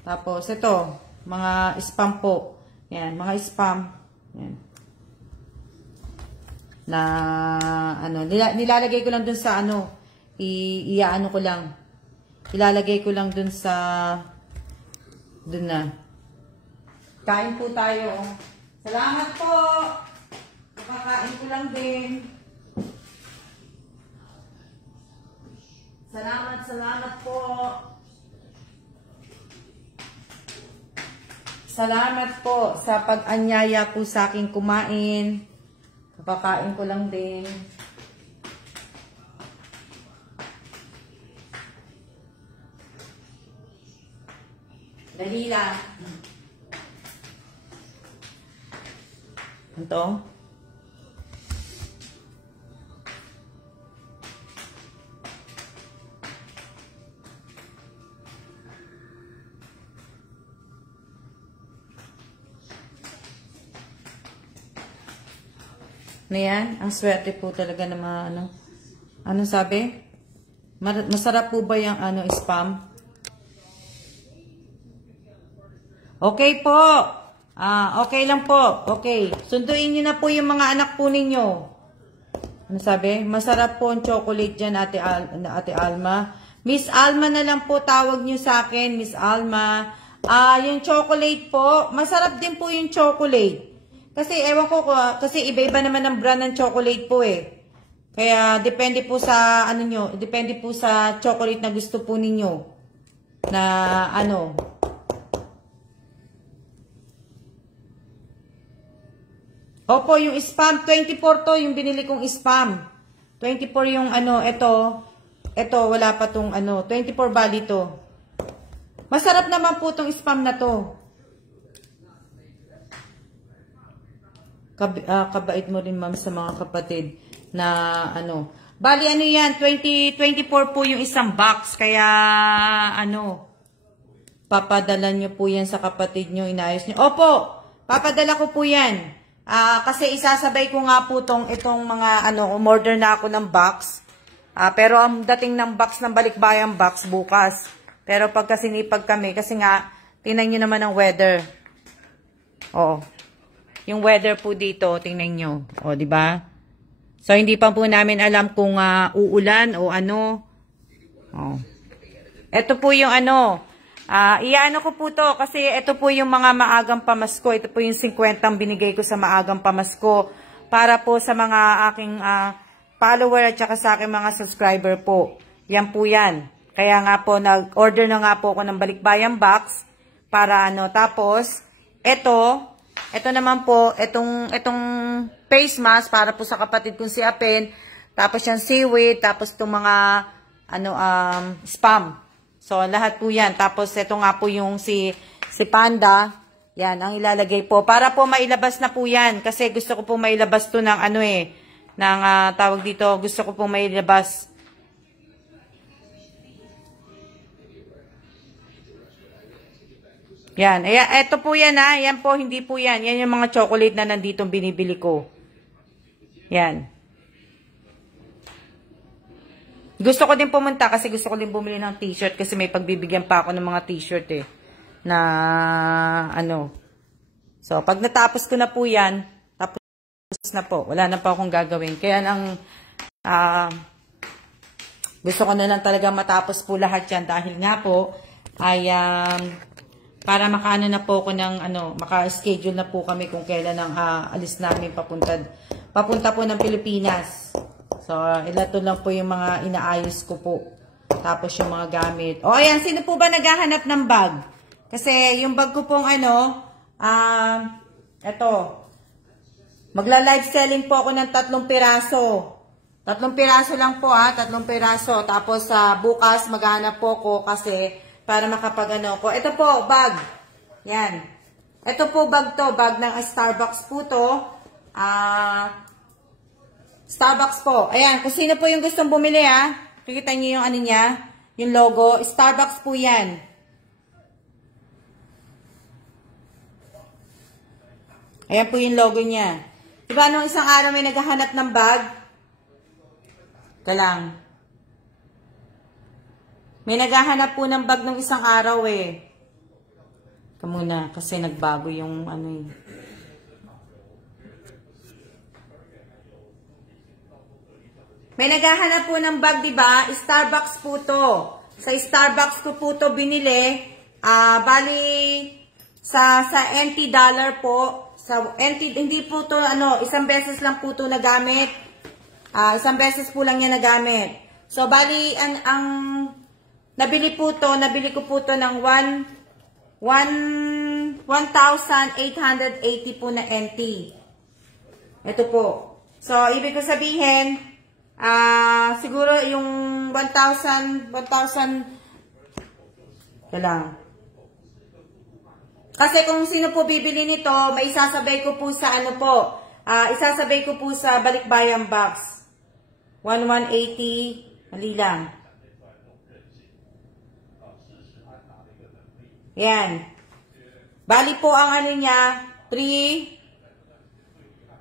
Tapos, ito, mga spam po. Yan, mga spam. Yan. Na, nilalagay ko lang dun sa, iyaano ko lang. Ilalagay ko lang dun sa, dun na. Kain po tayo. Salamat po. Kakain ko lang din. Salamat po. Salamat po sa pag-anyaya po sa akin kumain. Kakain ko lang din. Dali lang. Ito. Ano yan? Ang swerte po talaga ng mga ano. Ano sabi? Masarap po ba yung ano, spam? Okay po. Okay lang po. Okay. Sunduin nyo na po yung mga anak po ninyo. Ano sabi? Masarap po ang chocolate dyan, Ate Alma. Miss Alma na lang po tawag nyo sa akin, Miss Alma. Yung chocolate po, masarap din po yung chocolate. Kasi ewan ko, kasi iba-iba naman ang brand ng chocolate po eh. Kaya depende po sa ano nyo, depende po sa chocolate na gusto po ninyo. Na ano. Opo, yung spam, 24 to, yung binili kong spam. 24 yung ano, ito, wala pa tong ano, 24 bali to. Masarap naman po tong spam na to. Kabait mo rin, ma'am, sa mga kapatid na ano. Bali, ano yan, 24 po yung isang box. Kaya, ano, papadala nyo po yan sa kapatid nyo, inayos nyo. Opo, papadala ko po yan. Kasi isasabay ko nga po itong mga, ano, umorder na ako ng box. Pero ang dating ng box ng Balikbayan box bukas. Pero pagka sinipag kami, kasi nga, tingnan nyo naman ang weather. Oo. Yung weather po dito, tingnan nyo. O, di ba? So, hindi pa po namin alam kung uulan o ano. O. Ito po yung ano. Iyaano ko po to kasi ito po yung mga maagang pamasko. Ito po yung 50 ang binigay ko sa maagang pamasko. Para po sa mga aking follower at saka sa aking mga subscriber po. Yan po yan. Kaya nga po, nag-order na nga po ako ng Balikbayan box. Para ano. Tapos, ito naman po, itong face mask para po sa kapatid kong si Apen. Tapos yung seaweed, tapos itong mga spam. So lahat po 'yan. Tapos ito nga po yung si Panda. Yan ang ilalagay po para po mailabas na po 'yan kasi gusto ko po mailabas to ng ano ng tawag dito, gusto ko po mailabas. Yan. Ito po yan Yan po, hindi po yan. Yan yung mga chocolate na nandito binibili ko. Yan. Gusto ko din pumunta kasi gusto ko din bumili ng t-shirt kasi may pagbibigyan pa ako ng mga t-shirt na ano. So, pag natapos ko na po yan, tapos na po. Wala na pa akong gagawin. Kaya gusto ko na lang talaga matapos po lahat yan dahil nga po ay para makaano na po ako ng maka-schedule na po kami kung kailan ang alis namin papunta po ng Pilipinas. So, ito lang po yung mga inaayos ko po. Tapos yung mga gamit. O, ayan, sino po ba naghahanap ng bag? Kasi yung bag ko pong ito. Magla-live selling po ako ng 3 piraso. 3 piraso lang po 3 piraso. Tapos bukas maghahanap po ko kasi para makapag ko. Ito po, bag. Yan. Ito po bag to. Bag ng Starbucks po to. Starbucks po. Ayan. Kung sino po yung gustong bumili Kikita niyo yung niya. Yung logo. Starbucks po yan. Ayan po yung logo niya. Diba nung isang araw may naghahanap ng bag? Ika lang. May naghahanap po ng bag nung isang araw Ika muna, kasi nagbago yung May naghahanap po ng bag, diba? Starbucks po to. Sa Starbucks ko po to binili. Bali, sa NT dollar po. Sa NT, hindi po to, isang beses lang po to nagamit. Isang beses po lang niya nagamit. So, bali, ang nabili ko po to ng 1,880 po na NT. Ito po. So, ibig ko sabihin, siguro yung 1,000, ito lang. Kasi kung sino po bibili nito, may isasabay ko po sa ano po, isasabay ko po sa balikbayan box. 1,180, mali lang. Yan. Bali po ang ano niya, 3,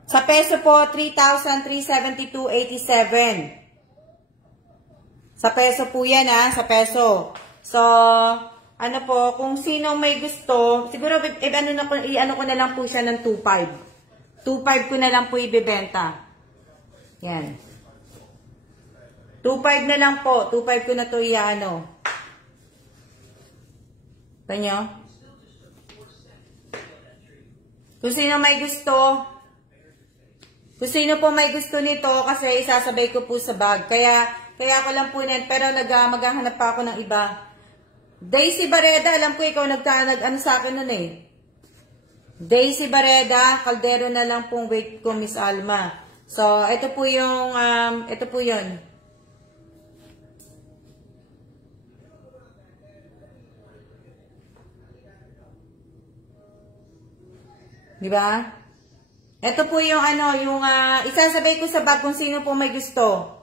sa peso po, 3,372.87. Sa peso po yan sa peso. So, ano po, kung sino may gusto, siguro i-ano ko na lang po siya ng 2,500. 2,500 ko na lang po ibebenta. Yan. 2,500 na lang po. 2,500 ko na to i-ano. Ito nyo? Kung sino may gusto, kung sino po may gusto nito, kasi isasabay ko po sa bag. Kaya ko lang po yan, pero maghahanap pa ako ng iba. Daisy Barreda, alam ko ikaw ano sa akin nun Daisy Barreda, kaldero na lang pong weight ko, Miss Alma. So, ito po yung, ito po yun. Diba? Ito po yung yung isasabay ko sa bag kung sino po may gusto.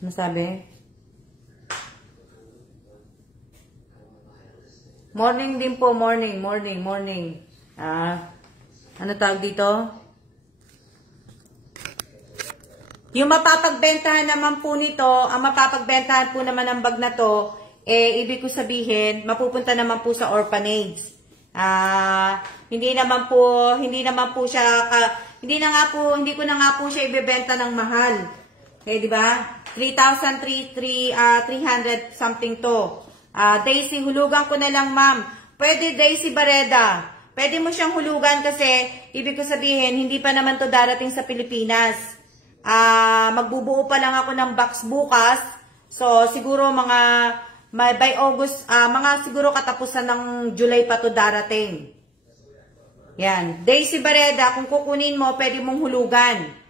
Ano sabi? Morning din po, morning. Ano tawag dito? Yung mapapagbentahan naman po nito, ang mapapagbentahan po naman ng bag na to, ibig ko sabihin, mapupunta naman po sa orphanage. Hindi ko na nga po siya ibebenta ng mahal. Okay, di ba? 3,300 something to. Daisy, hulugan ko na lang, ma'am. Pwede, Daisy Barreda. Pwede mo siyang hulugan kasi, ibig ko sabihin, hindi pa naman to darating sa Pilipinas. Magbubuo pa lang ako ng box bukas. So, siguro by August, siguro katapusan ng July pa to darating. Yan. Daisy Barreda, kung kukunin mo, pwede mong hulugan.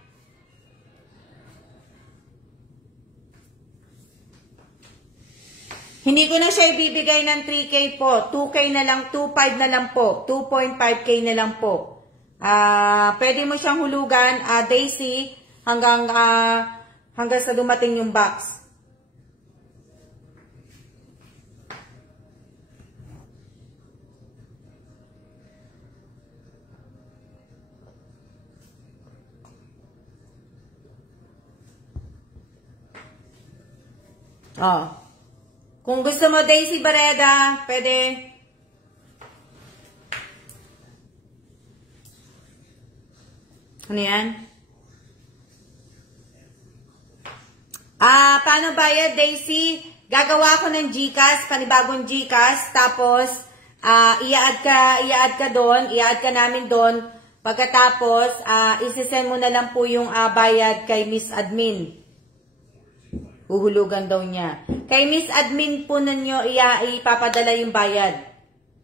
Hindi ko na siya ibibigay ng 3K po. 2K na lang, 2.5 na lang po. 2.5K na lang po. Pwede mo siyang hulugan, Daisy, hanggang sa dumating yung box. Kung gusto mo, Daisy Barreda, pwede. Ano yan? Paano bayad, Daisy? Gagawa ko ng GCash, panibagong GCash, tapos, i-add ka doon, i-add ka namin doon. Pagkatapos, isi-send mo na lang po yung bayad kay Miss Admin. Uhulugan daw niya. Kay Miss Admin po ninyo, ipapadala yung bayad.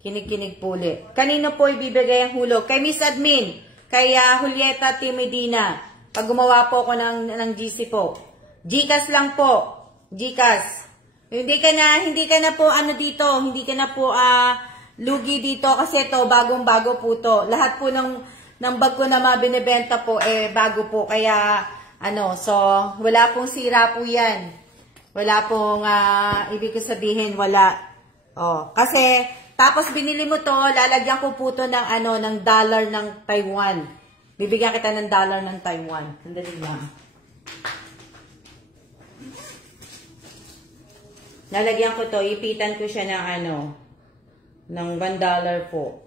Kinig-kinig po ulit. Kanino po ibibigay ang hulog? Kay Miss Admin. Kay Julieta T. Medina. Pag gumawa po ako ng GC po. GCash lang po. GCash. Hindi ka na po dito. Hindi ka na po lugi dito. Kasi ito, bagong-bago po to. Lahat po ng bag ko na mabinibenta po, bago po. Kaya, so, wala pong sira po yan. Wala pong, ibig ko sabihin, wala. Kasi, tapos binili mo to, lalagyan ko po to ng, ng dollar ng Taiwan. Bibigyan kita ng dollar ng Taiwan. Sandali lang. Lalagyan ko to, ipitan ko siya ng, ng $1 po.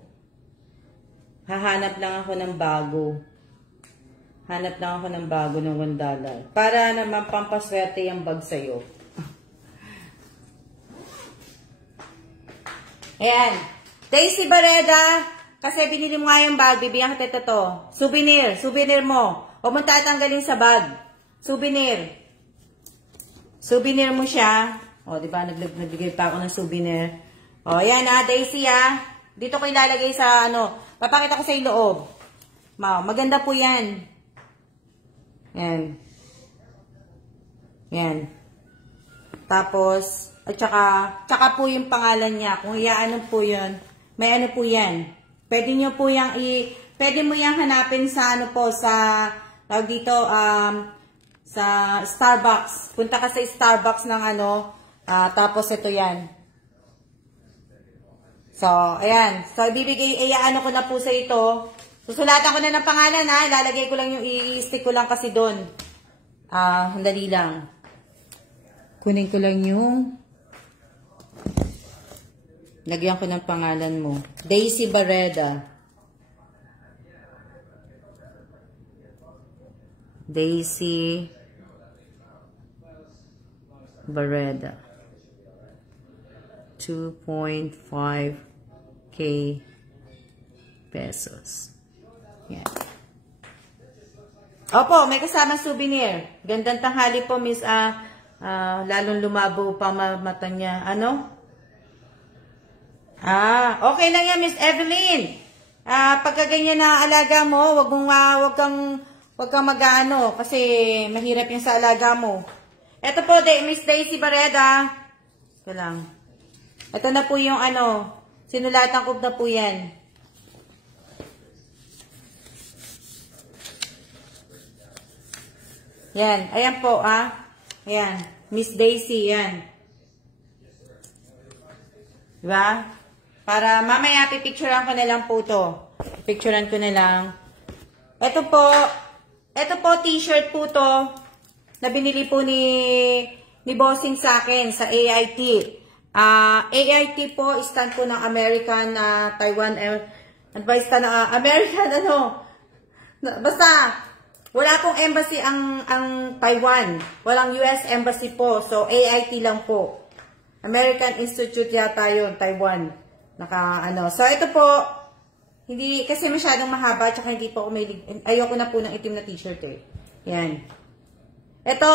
Hahanap lang ako ng bago. Hanap lang ako ng bago ng $1. Para naman pampaswerte yung bag sa'yo. Ayan. Daisy Barreda, kasi binili mo nga yung bag, bibigyan kita ito. Souvenir. Souvenir mo. Huwag mo tatanggalin sa bag. Souvenir. Souvenir mo siya. Diba? Nagbigay pa ako ng souvenir. Ayan Daisy Dito ko ilalagay sa, papakita ko sa yung loob. Maganda po yan. Yan. Yan. Tapos, at tsaka po yung pangalan niya. Kung iaano po yun, may ano po yan. Pwede nyo po yung pwede mo yung hanapin sa ano po, sa, tawag dito, sa Starbucks. Punta ka sa Starbucks ng ano, tapos ito yan. So, ayan. So, iaano ko na po sa ito. Susulatan ko na ng pangalan ha. Ilalagay ko lang yung, i-stick ko lang kasi doon. Handali lang. Kunin ko lang yung, lagyan ko ng pangalan mo. Daisy Barreda. Daisy Barreda. 2.5K pesos. Yan. Opo, may kasama souvenir. Gandang tanghali po, Miss. Lalong lumabo pa mata niya. Ano? Okay lang yan, Miss Evelyn. Pagka ganyan na alaga mo, wag kang mag-ano kasi mahirap yung sa alaga mo. Ito po, Miss Daisy Barreda. Ito lang. Ito na po yung ano, sinulatan ko na po yan. Yan, ayan po, Ayan, Miss Daisy, yan. Diba? Para mamaya pipicturean ko na lang po to. Picturean ko na lang. Ito po t-shirt po to na binili po ni Bossing sa akin sa AIT. AIT po, stand po ng American, Taiwan, advice ka na, American, basta, wala pong embassy ang Taiwan. Walang US embassy po. So, AIT lang po. American Institute yata yun, Taiwan. So, ito po, hindi, kasi masyadong mahaba, tsaka hindi po ako ayoko na po ng itim na t-shirt eh. Yan. Ito,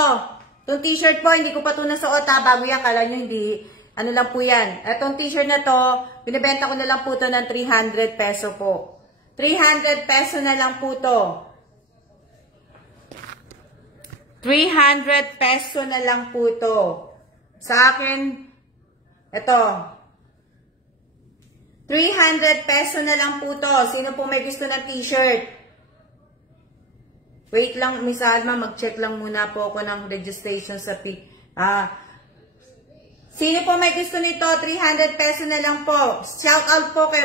itong t-shirt po, hindi ko pa ito nasuot bago yan, kala nyo hindi, ano lang po yan. Itong t-shirt na to, binibenta ko na lang po ito ng 300 peso po. 300 peso na lang po ito. 300 peso na lang po ito. Sa akin, ito. 300 peso na lang po ito. Sino po may gusto ng t-shirt? Wait lang, Miss Alma, mag-check lang muna po ako ng registration sa Sino po may gusto nito? 300 peso na lang po. Shout out po kay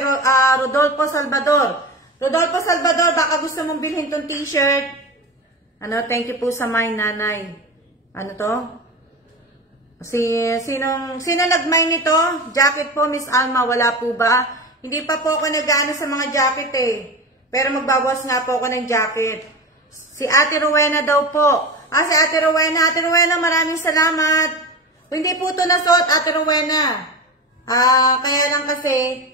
Rodolfo Salvador. Rodolfo Salvador, baka gusto mong bilhin tong t-shirt. Thank you po sa my nanay. Ano to? Sino nag-mine nito? Jacket po, Miss Alma, wala po ba? Hindi pa po ako nag-ano sa mga jacket eh. Pero magbawas nga po ako ng jacket. Si Ate Rowena daw po. Si Ate Rowena. Ate Rowena, maraming salamat. Hindi po ito nasuot, Ate Rowena. Kaya lang kasi,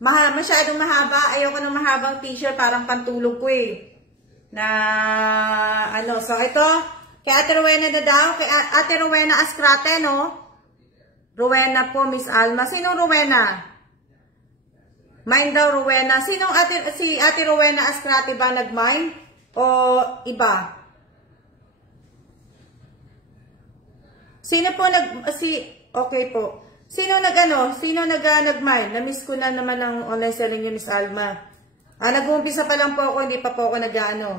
masyadong mahaba. Ayoko ng mahabang t-shirt, parang pantulog ko eh. So ito, kay Ate Rowena na daw, kay Ate Rowena Ascrate, no? Rowena po, Miss Alma. Sinong Rowena? Mine daw, Rowena. Si Ate Rowena Ascrate ba nag-mine? O iba? Sino po okay po. Sino nag-mine? Na-miss ko na naman ang online selling niyo, Miss Alma. Nag-uumpisa pa lang po ako, hindi pa po ako nag-ano.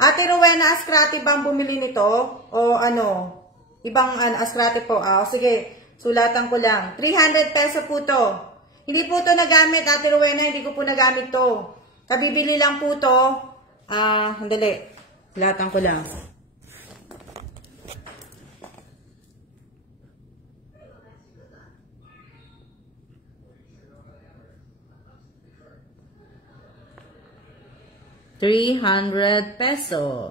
Ate Rowena Ascrate ba ang bumili nito? O ibang Ascrate po. Sige, sulatan ko lang. 300 peso po to. Hindi po to nagamit, Ate Rowena, hindi ko po nagamit to. Kabibili lang po to. Handali. Sulatan ko lang. $300 pesos.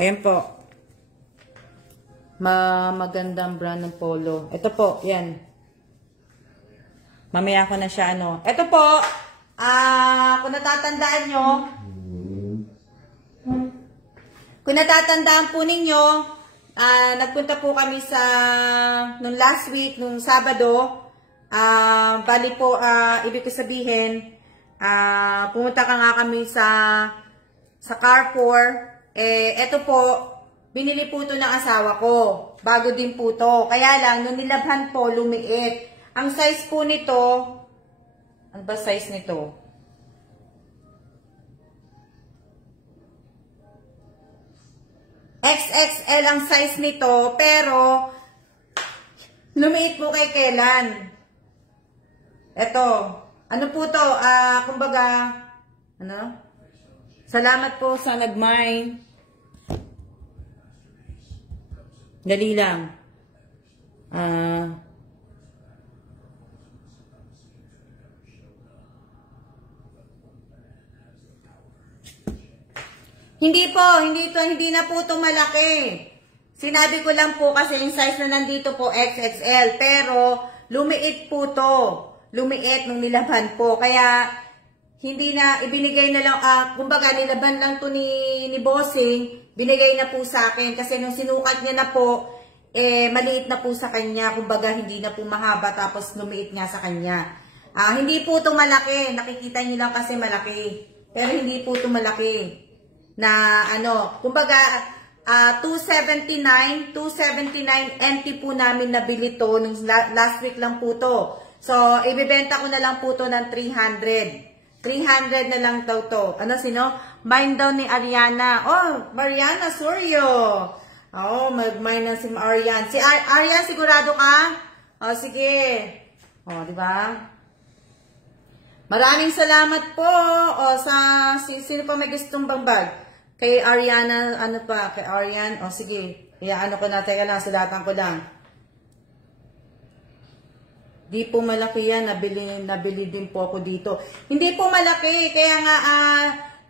Ayan po. Magandang brand ng polo. Ito po, yan. Mamaya ko na siya, Ito po, kung natatandaan nyo, po ninyo, nagpunta po kami nung last week, nung Sabado, Bali po, ibig ko sabihin, pumunta ka nga kami sa Carrefour. Eto po, binili po ito ng asawa ko. Bago din po ito. Kaya lang, nung nilabhan po, lumiit. Ang size po nito, ano ba size nito? XXL ang size nito, pero lumiit po kay Kelan. Ito, ano po to? Kumbaga, ano? Salamat po sa nagmay. Dali lang. Hindi na po ito malaki. Sinabi ko lang po kasi yung size na nandito po XXL, pero lumiit po to. Lumiit nung nilaban po. Kaya hindi na ibinigay na lang, kumbaga nilaban lang to ni Bossing, binigay na po sa akin kasi nung sinukat niya na po, maliit na po sa kanya, kumbaga hindi na po mahaba tapos lumiit nga sa kanya. Hindi po to malaki, nakikita niyo lang kasi malaki. Pero hindi po to malaki. Na ano, kumbaga 279 empty po namin nabili to nung last week lang po to. So ibebenta ko na lang po to ng 300 na lang daw to. Ano, sino? Mine daw ni Ariana. Oh, Mariana Suryo. Oh, mag-mine na si Ariana. Si Ariana, sigurado ka? Oh, sige. Oh, di ba? Maraming salamat po. Oh, sino pa may gustong bag? Kay Ariana, ano pa? Kay Ariana. Oh, sige. Ano ko na. Teka lang, sulatan ko lang. Di po malaki yan. Nabili din po ako dito. Hindi po malaki. Kaya nga,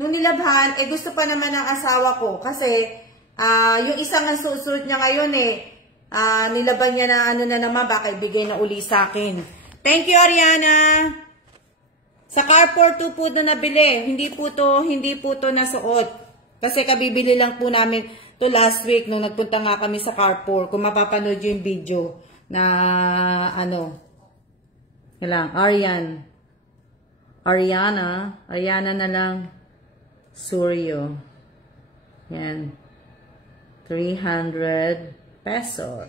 nung nilabhan, gusto pa naman ng asawa ko. Kasi, yung isang ang susunod niya ngayon nilaban niya na ano na naman, baka ibigay na uli sa akin. Thank you, Ariana. Sa Carrefour 2 po na nabili. Hindi po to nasuot. Kasi kabibili lang po namin to last week nung nagpunta nga kami sa Carrefour. Kung mapapanood yung video na ano, lang, Ariana na lang, Suryo. Yan. 300 pesos.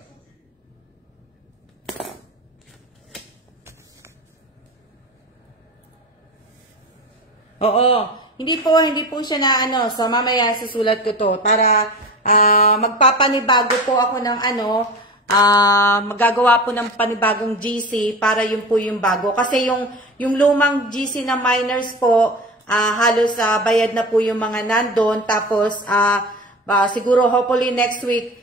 Oo. Hindi po siya na ano. So, mamaya susulat ko to. Para magpapanibago po ako ng ano. Magagawa po ng panibagong GC para yun po yung bago. Kasi yung lumang GC na miners po, halos bayad na po yung mga nandun. Tapos, siguro hopefully next week,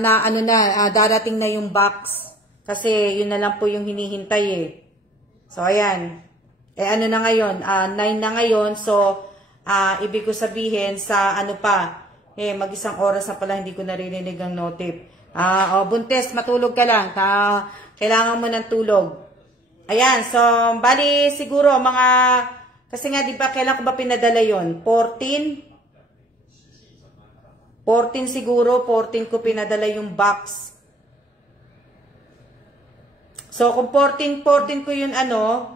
na ano na, darating na yung box. Kasi yun na lang po yung hinihintay So, ayan. Ano na ngayon? 9 na ngayon. So, ibig ko sabihin sa ano pa, mag-isang oras na pala hindi ko naririnig ang notif. Buntes, matulog ka lang. Kailangan mo ng tulog. Ayan, so, bali siguro mga, kasi nga, di ba, kailan ko ba pinadala yon? 14 siguro, 14 ko pinadala yung box. So, kung 14 ko yun ano,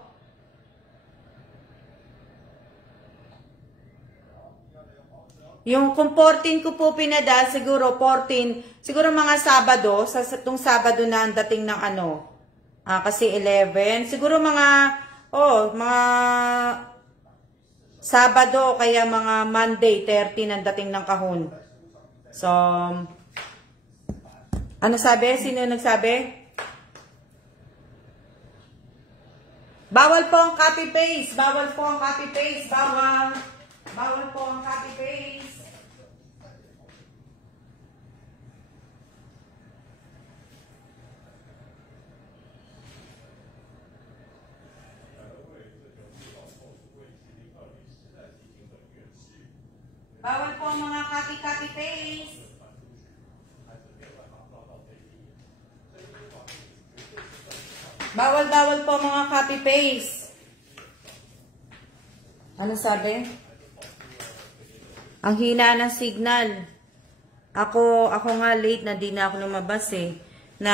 yung kung 14 ko po pinadala, siguro 14, siguro mga Sabado, itong Sabado na ang dating ng ano, kasi 11, siguro mga Sabado, kaya mga Monday, 13 ang dating ng kahon. So, ano sabi? Sino nagsabi? Bawal po ang copy-paste. Bawal po ang copy-paste. Bawal po ang copy-paste. Bawal po ang mga copy-paste. Bawal po mga copy-paste. Ano sabi? Ang hina ng signal. Ako nga late na di na ako lumabas Na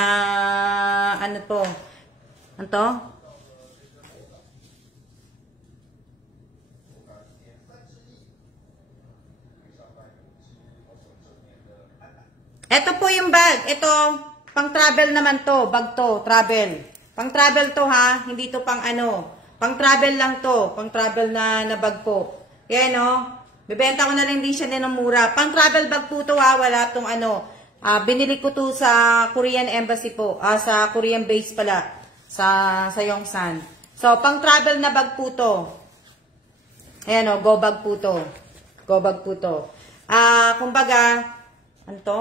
ano po. Ano to? Ito po yung bag. Ito, pang travel naman to. Bag to, travel. Pang travel to ha. Hindi to pang ano. Pang travel lang to. Pang travel na bag po. Yan o. Bibenta ko na lang din siya ng mura. Pang travel bag po to ha. Wala tong ano. Binili ko to sa Korean Embassy po. Sa Korean base pala. Sa Yongsan. So, pang travel na bag po to. Ayan o. Go bag po to. Go bag po to. Kumbaga, ano to?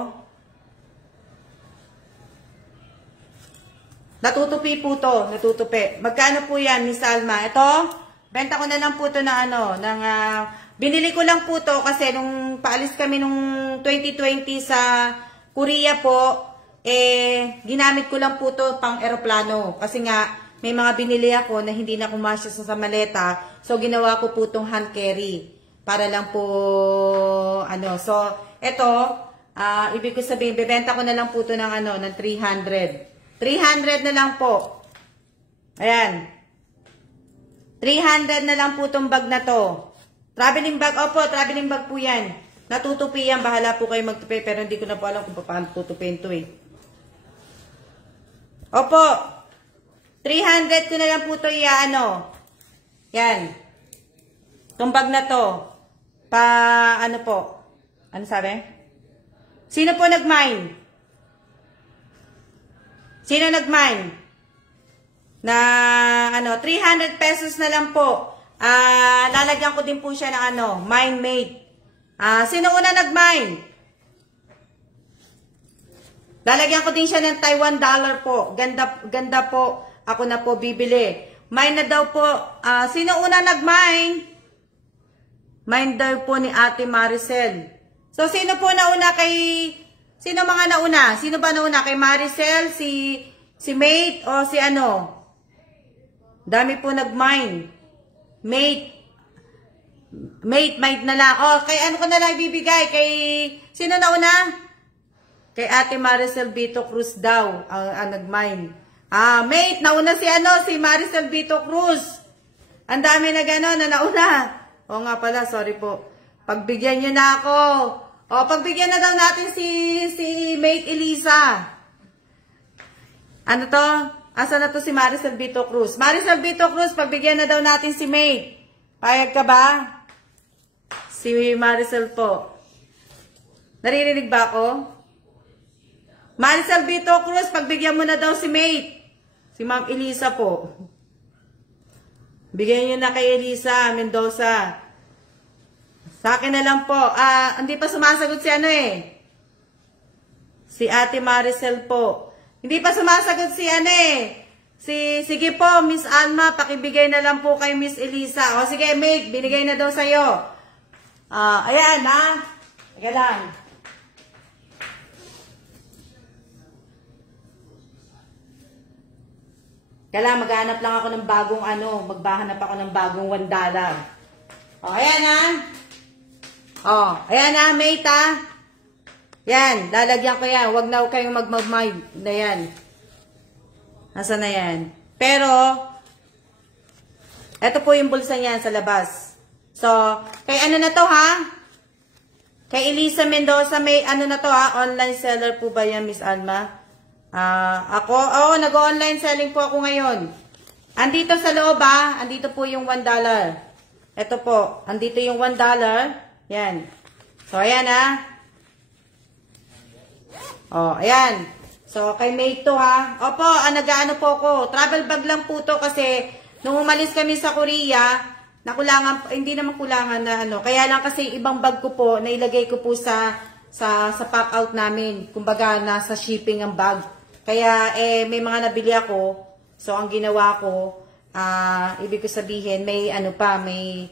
Natutupi po to, natutupi. Magkano po yan, Miss Alma? Ito, benta ko na lang po to na ano, binili ko lang po to kasi nung paalis kami nung 2020 sa Korea po, ginamit ko lang po to pang eroplano. Kasi nga, may mga binili ako na hindi na kumasya sa maleta. So, ginawa ko po tong hand carry. Para lang po, ano. So, ito, ibig ko sabihin, bibenta ko na lang po to ng ano, ng 300. 300 na lang po. Ayan. 300 na lang po itong bag na to. Traveling bag. Opo, traveling bag po yan. Natutupi yan. Bahala po kayo magtupi. Pero hindi ko na po alam kung paano tutupin ito eh. Opo. 300 ko na lang po ito ano. Yan. Itong bag na to. Ano po? Ano sabi? Sino po nag-mine? Sino nag-mine? Na, ano, 300 pesos na lang po. Lalagyan ko din po siya ng, ano, mine mate. Sino una nag-mine? Lalagyan ko din siya ng Taiwan dollar po. Ganda po. Ako na po bibili. Mine na daw po. Sino una nag-mine? Mine daw po ni Ate Maricel. So, sino po nauna kay... Sino mga nauna? Sino ba nauna? Kay Maricel, si Mate, o si ano? Dami po nag-mine. Mate na lang. O, kay ano ko na lang ibibigay? Kay, sino nauna? Kay Ate Maricel Vito Cruz daw, ang nag-mine. Mate, nauna si ano? Si Maricel Vito Cruz. Ang dami na gano'n na nauna. O nga pala, sorry po. Pagbigyan nyo na ako. O, pagbigyan na daw natin si Mate Elisa. Ano to? Asa na to si Maricel Vito Cruz? Maricel Vito Cruz, pagbigyan na daw natin si Mate. Payag ka ba? Si Maricel po. Naririnig ba ako? Maricel Vito Cruz, pagbigyan mo na daw si Mate. Si Ma'am Elisa po. Bigyan nyo na kay Elisa Mendoza. Sa akin na lang po. Hindi pa sumasagot si ano eh. Si Ate Maricel po. Hindi pa sumasagot si ano eh. Sige po, Miss Alma, pakibigay na lang po kay Miss Elisa. O sige, Mate, binigay na daw sa'yo. Ayan ha. Teka lang. Kailangan maghanap lang ako ng bagong ano. Magbahanap ako ng bagong $1. O, ayan ha. Oh, ayan na, Mate, ha? Yan, lalagyan ko yan. Huwag na kayong mag-mind na yan. Nasaan na yan? Pero, eto po yung bulsa niyan sa labas. So, kay ano na to, ha? Kay Elisa Mendoza, may ano na to, ha? Online seller po ba yan, Miss Alma? Ako, nag-online selling po ako ngayon. Andito sa loob, ha? Andito po yung $1. Eto po, andito yung $1. Yan. So, ayan ha. Ayan. So, kay Mate to ha. Opo, nag-ano po ko. Travel bag lang po to kasi nung umalis kami sa Korea, nakulangan, hindi naman kulangan na ano. Kaya lang kasi ibang bag ko po, nailagay ko po sa pack out namin. Kumbaga, nasa shipping ang bag. Kaya, may mga nabili ako. So, ang ginawa ko, ibig ko sabihin, may ano pa, may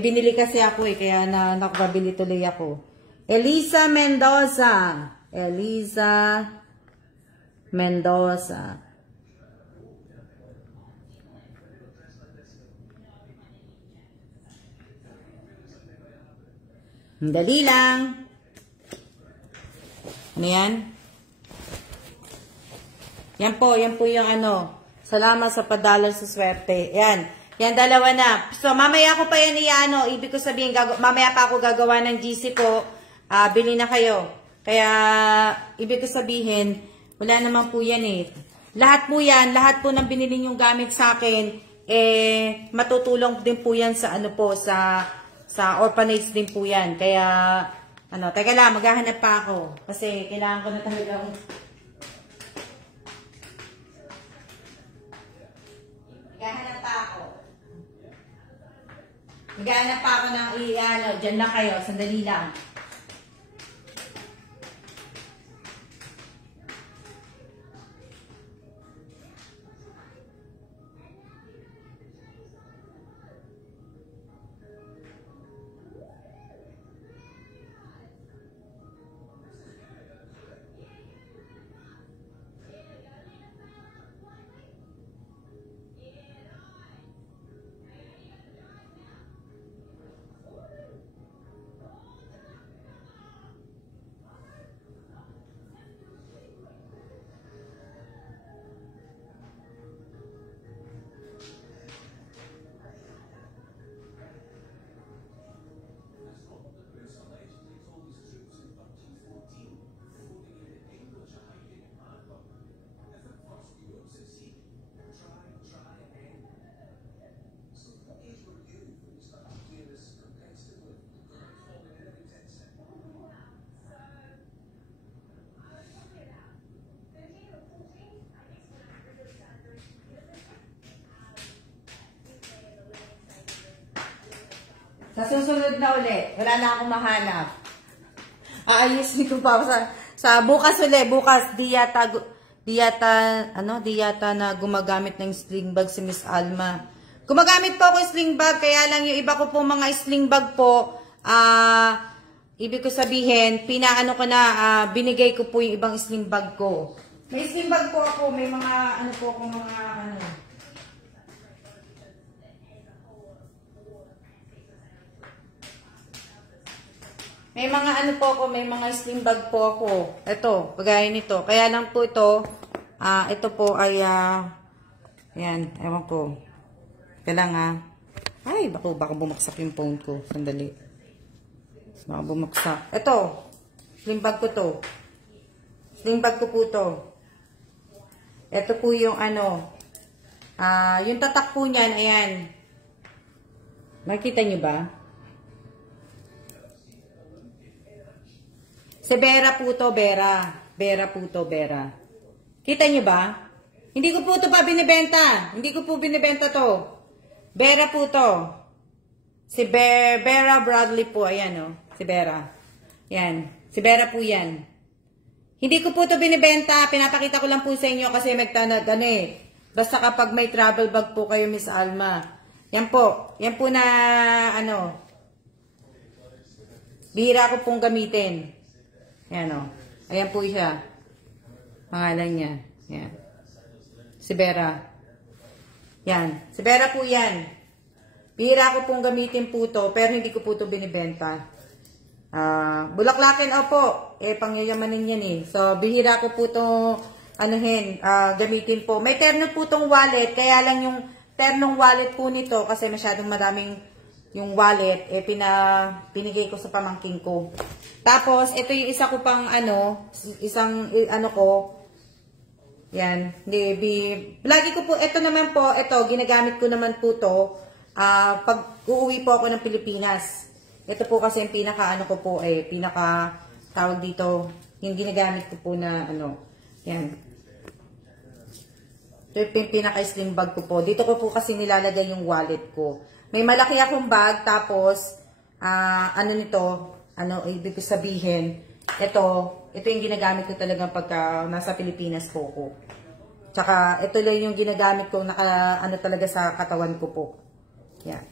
binili kasi ako kaya nakabili tuloy ako. Elisa Mendoza. Elisa Mendoza. Dali lang. Ano yan? Yan po yung ano. Salamat sa padala sa swerte. Yan. Yan, dalawa na. So, mamaya ko pa yan iano. Ibig ko sabihin, mamaya pa ako gagawa ng GC po. Bili na kayo. Kaya, ibig ko sabihin, wala naman po yan eh. Lahat po yan, lahat po ng binili niyong gamit sa akin, matutulong din po yan sa ano po, sa orphanage din po yan. Kaya, teka lang, maghahanap pa ako. Kasi, kailangan ko na talagang maghahanap pa ako ng dyan lang kayo, sandali lang. Sa susunod na ulit, wala na akong mahanap. Aayusin ko pa sa bukas ulit, bukas di yata na gumagamit ng sling bag si Miss Alma. Gumagamit po ako ng sling bag, kaya lang yung iba ko po mga sling bag po, ibig ko sabihin, binigay ko po yung ibang sling bag ko. May sling bag po ako, may mga may mga sling bag po ako. Ito, kagaya nito. Kaya lang po ito po ay, ayan, ewan ko. Kailangan, baka bumaksak yung phone ko. Sandali. Baka bumaksak. Ito, sling bag ko to. Sling bag ko po to. Ito po yung yung tatak po niyan, ayan. Makikita nyo ba? Si Vera po to, Vera. Vera po to, Vera. Kita nyo ba? Hindi ko po ito pa binibenta. Hindi ko po binibenta to. Vera po to. Si Vera Bradley po. Ayan si Vera. Yan. Si Vera po yan. Hindi ko po ito binibenta. Pinapakita ko lang po sa inyo kasi basta kapag may travel bag po kayo, Miss Alma. Yan po. Yan po na, bihira ko pong gamitin. Yan ayan po siya. Pangalan niya. Yan. Si Vera. Yan. Si Vera po yan. Bihira ko pong gamitin po to, pero hindi ko po to binibenta. Bulaklakin po. Pangyayamanin yan eh. So, bihira ko po to, gamitin po. May terno po tong wallet, kaya lang yung ternong wallet po nito, kasi masyadong maraming yung wallet, pinigay ko sa pamangking ko. Tapos, ito yung isa ko pang yan, lagi ko po, ito naman po, ginagamit ko naman po to, pag uuwi po ako ng Pilipinas. Ito po kasi yung tawag dito, yung ginagamit ko po na, yan. Ito yung pinaka-slim bag ko po. Dito ko po kasi nilalagay yung wallet ko. May malaki akong bag, tapos, ibig sabihin, ito yung ginagamit ko talaga pagka nasa Pilipinas po ko. Tsaka, ito lang yung ginagamit ko talaga sa katawan ko po. Yan.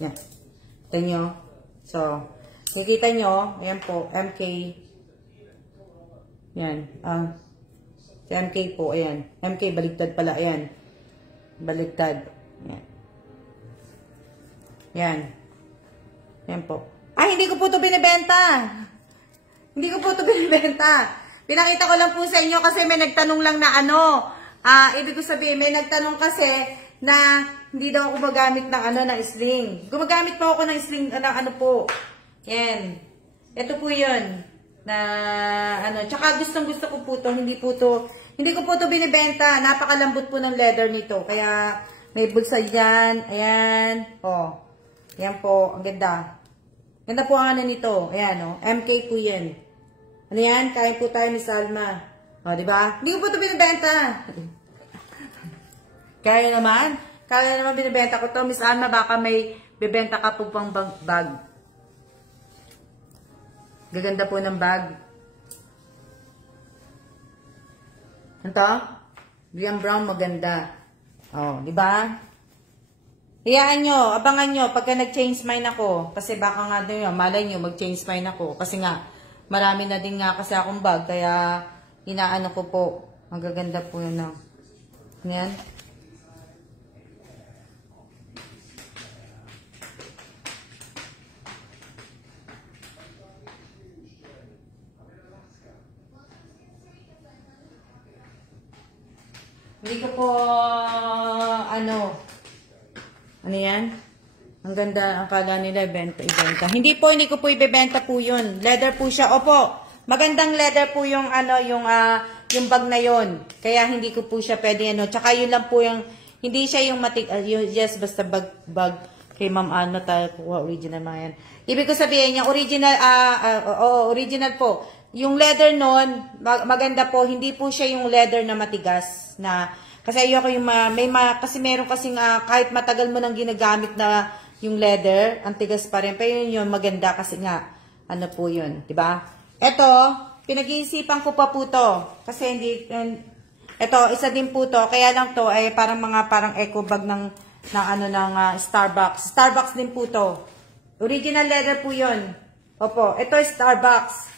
Yan. Ito nyo. So, nakikita nyo, ayan po, MK. Yan. Si MK po, ayan. MK, baligtad pala, ayan. Baligtad. Yan. Yan. Yan po. Hindi ko po ito binibenta. Hindi ko po ito binibenta. Pinakita ko lang po sa inyo kasi may nagtanong lang na Ibig ko sabihin, may nagtanong kasi na hindi daw ako gumagamit ng na sling. Gumagamit pa ako ng sling, po. Yan. Ito po yun. Na, tsaka gustong-gusto ko po to. Hindi ko po to binibenta. Napakalambot po ng leather nito. Kaya, may bulsa dyan. Ayan. Oh. Yan po. Ang ganda. Ganda po ang nito. Ayan, MK po yan. Ano yan? Kain po tayo ni Salma. O, diba? Hindi ko po ito binibenta. Kaya naman binibenta ko to. Miss Alma, baka may bibenta ka po pang bag. Gaganda po ng bag. Ito? Graham Brown, maganda. O, diba? Hayaan nyo, abangan nyo, pagka nag-change mind ako. Kasi baka nga doon malay nyo, mag-change mind ako. Kasi nga, marami na din nga kasi akong bag. Kaya, inaano ko po. Ang gaganda po yun. Yan. Hindi ko po, ano yan? Ang ganda, ang kala nila, ibenta. Hindi ko po ibebenta po yun. Leather po siya. Opo, magandang leather po yung, yung bag na yun. Kaya hindi ko po siya pwede, Tsaka yun lang po yung, hindi siya yung yes, basta bag kay Ma'am tayo kuha, original mga yan. Ibig ko sabihin, yung original, original po. Yung leather nun, maganda po, hindi po siya yung leather na matigas na, kasi ayoko yung kasi meron kasing kahit matagal mo nang ginagamit na yung leather, ang tigas pa rin. Pero yun maganda kasi nga, po yun, diba? Ito, pinag-iisipan ko pa po to. Kasi ito, isa din po to. Kaya lang to, ay parang eco bag ng Starbucks. Starbucks din po to. Original leather po yun. Opo, ito Starbucks.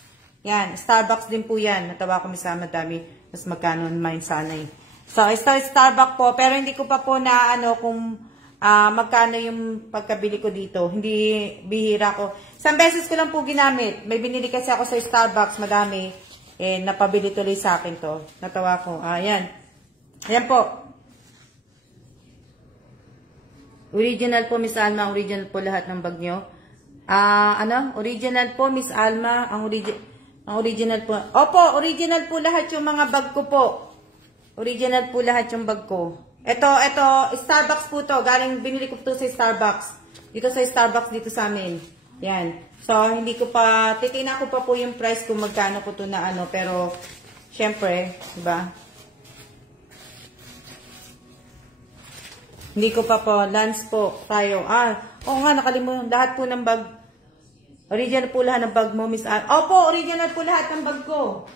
Yan, Starbucks din po yan. Natawa ko misama dami. Mas magkano mine sana eh. So, ito Starbucks po. Pero hindi ko pa po na kung magkano yung pagkabili ko dito. Hindi bihira ko. Isang beses ko lang po ginamit. May binili kasi ako sa Starbucks. Madami. Napabili tuloy sa akin to. Natawa ko. Ayan. Ayan po. Original po, Miss Alma. Original po lahat ng bag nyo. Original po, Miss Alma. Ang original po. Opo, original po lahat yung mga bag ko po. Original po lahat yung bag ko. Ito, Starbucks po to. Binili ko to sa Starbucks. Dito sa Starbucks, dito sa amin. Yan. So, hindi ko pa, titignan ko pa po yung price kung magkano ko to na pero, syempre, diba? Hindi ko pa po, Lance po, tayo. Oo nga, nakalimutan. Lahat po ng bag. Original po lahat ng bag mo, Miss Anne. Opo, original po lahat ng bag ko.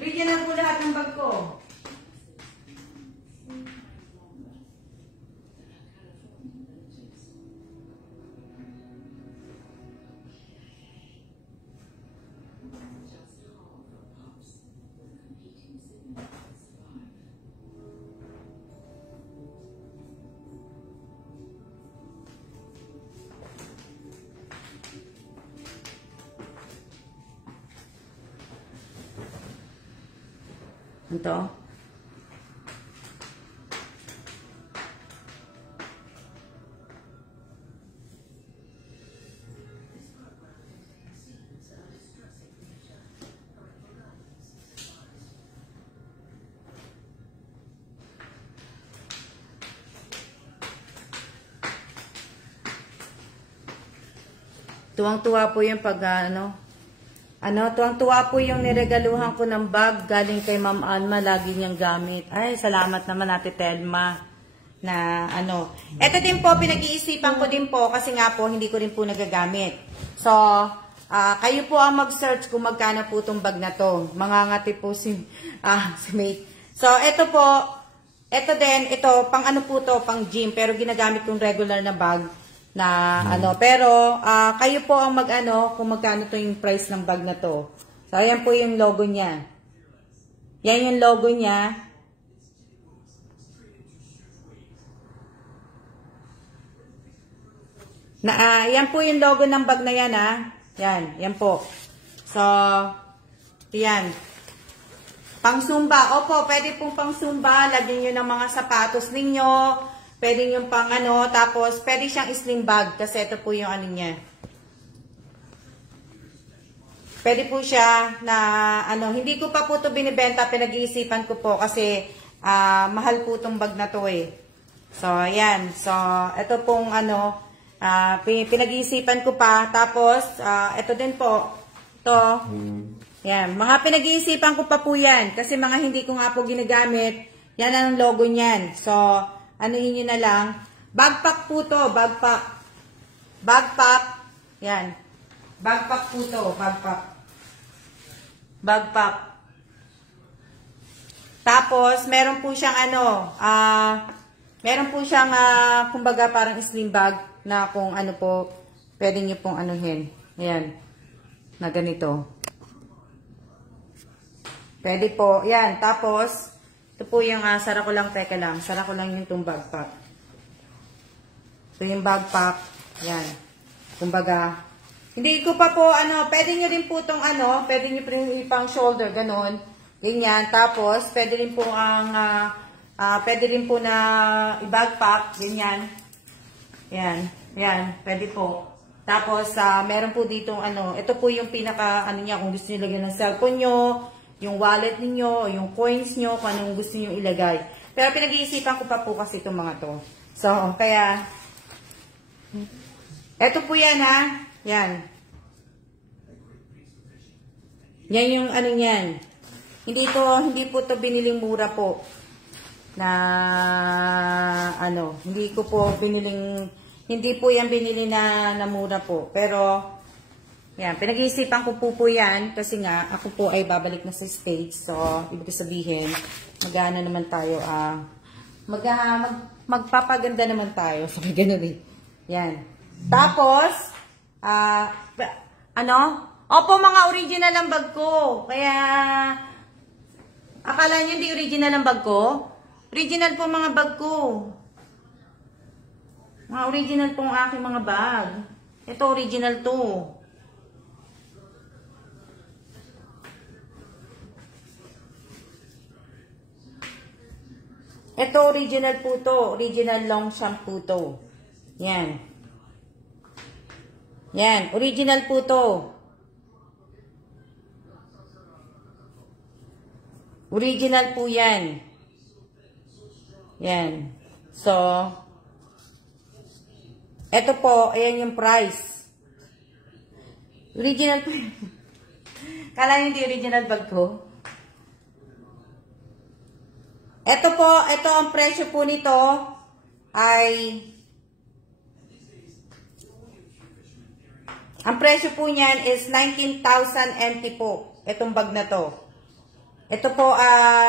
Original po lahat ng bag ko. Ito. Tuwang-tuwa po yung tuwang-tuwa po yung niregaluhan ko ng bag galing kay Ma'am Alma, lagi niyang gamit. Ay, salamat naman Ate Telma na Ito din po, pinag-iisipan ko din po kasi nga po, hindi ko rin po nagagamit. So, kayo po ang mag-search kung magkano po itong bag na to. Mangangati po si mate. So, ito po, ito din, pang po to, pang gym, pero ginagamit kong regular na bag. Pero kayo po ang kung magkano to yung price ng bag na to. So ayan po yung logo niya. Yan yung logo niya. Yan po yung logo ng bag na yan Yan po. So yan. Pang Zumba. Opo, pwede pong pang Zumba. Lagyan nyo ng mga sapatos ninyo. Pwede nyo pang ano. Tapos, pwede siyang slim bag. Kasi ito po yung ano niya. Pwede po siya na ano. Hindi ko pa po ito binibenta. Pinag-iisipan ko po kasi mahal po itong bag na to eh. So, ayan. So, ito pong ano. Pinag-iisipan ko pa. Tapos, ito din po. Ito. Yan, mga pinag-iisipan ko pa po yan. Kasi mga hindi ko nga po ginagamit. Yan ang logo niyan. So, ano yun na lang. Backpack po to, backpack. Backpack. Yan. Backpack po to, backpack. Backpack. Tapos, meron po siyang ano, meron po siyang, kumbaga parang slim bag na kung ano po, pwede nyo pong anuhin. Ayan. Na ganito. Pwede po. Yan. Tapos, ito po yung sara ko lang, teka lang. Sara ko lang yung itong backpack. Ito yung backpack. Yan. Kumbaga, hindi ko pa po, ano, pwede nyo rin po itong, ano, pwede nyo rin ipang shoulder, ganon. Ganyan. Tapos, pwede rin po ang, pwede rin po na i-backpack. Ganyan. Yan. Yan. Pwede po. Tapos, meron po ditong, ano, ito po yung pinaka, ano niya, kung gusto nyo lagyan ng cellphone nyo, yung wallet ninyo, yung coins nyo, kung anong gusto nyo ilagay. Pero pinag-iisipan ko pa po kasi itong mga to. So, kaya, eto po yan ha. Yan. Yan yung ano yan. Hindi po to biniling mura po. Na, ano, hindi po yan binili na mura po. Pero, yan, pinag-iisipan ko po yan kasi nga ako po ay babalik na sa States. So, ibig sabihin, mag-ano naman tayo, magpapaganda naman tayo. So, ganun eh. Yan. Tapos, ano? Opo, mga original ang bag ko. Kaya, akala nyo hindi original ang bag ko? Original po mga bag ko. Mga original pong aking mga bag. Ito, original to. Ito, original po to. Original long shampoo to. Yan. Yan. Original po to. Original po yan. Yan. So, ito po, ayan yung price. Original po. Kala nyo hindi original bag ko? Ito po, ito ang presyo po nito ay, ang presyo po niyan is 19,000 NT po. Itong bag na to. Ito po,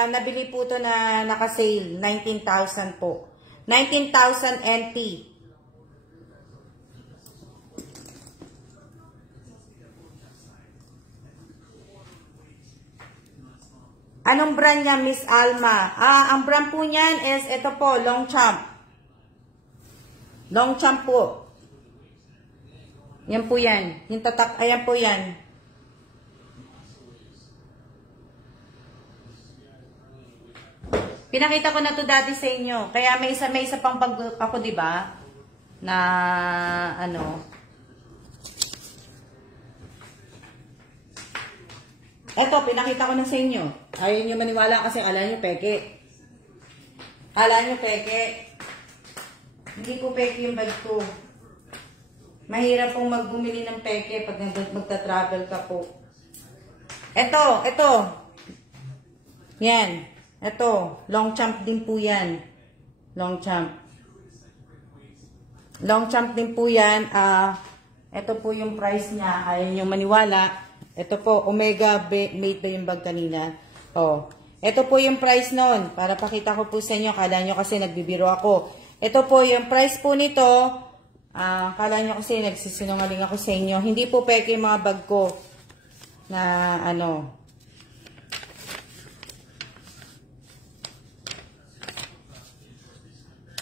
nabili po to na naka-sale. 19,000 po. 19,000 NT. Anong brand niya, Miss Alma? Ang brand po niyan is, ito po, Longchamp. Longchamp po. Yan po yan. Yung tatak, ayan po yan. Pinakita ko na to dati sa inyo. Kaya may isa pang bag ako, di ba? Na, ano. Eto, pinakita ko na sa inyo. Ayaw nyo maniwala kasi akala nyo peke. Akala nyo peke. Hindi po peke yung bag ko. Mahirap pong magbumili ng peke pag magta-travel ka po. Ito. Yan. Ito. Longchamp din po yan. Longchamp. Longchamp din po yan. Ito po yung price niya. Ayaw nyo maniwala. Ito po, Omega made ba yung bag kanina? Oh. Ito po yung price nun. Para pakita ko po sa inyo. Kala nyo kasi nagbibiro ako. Ito po yung price po nito. Kala nyo kasi nagsisinungaling ako sa inyo. Hindi po peke yung mga bag ko. Na ano.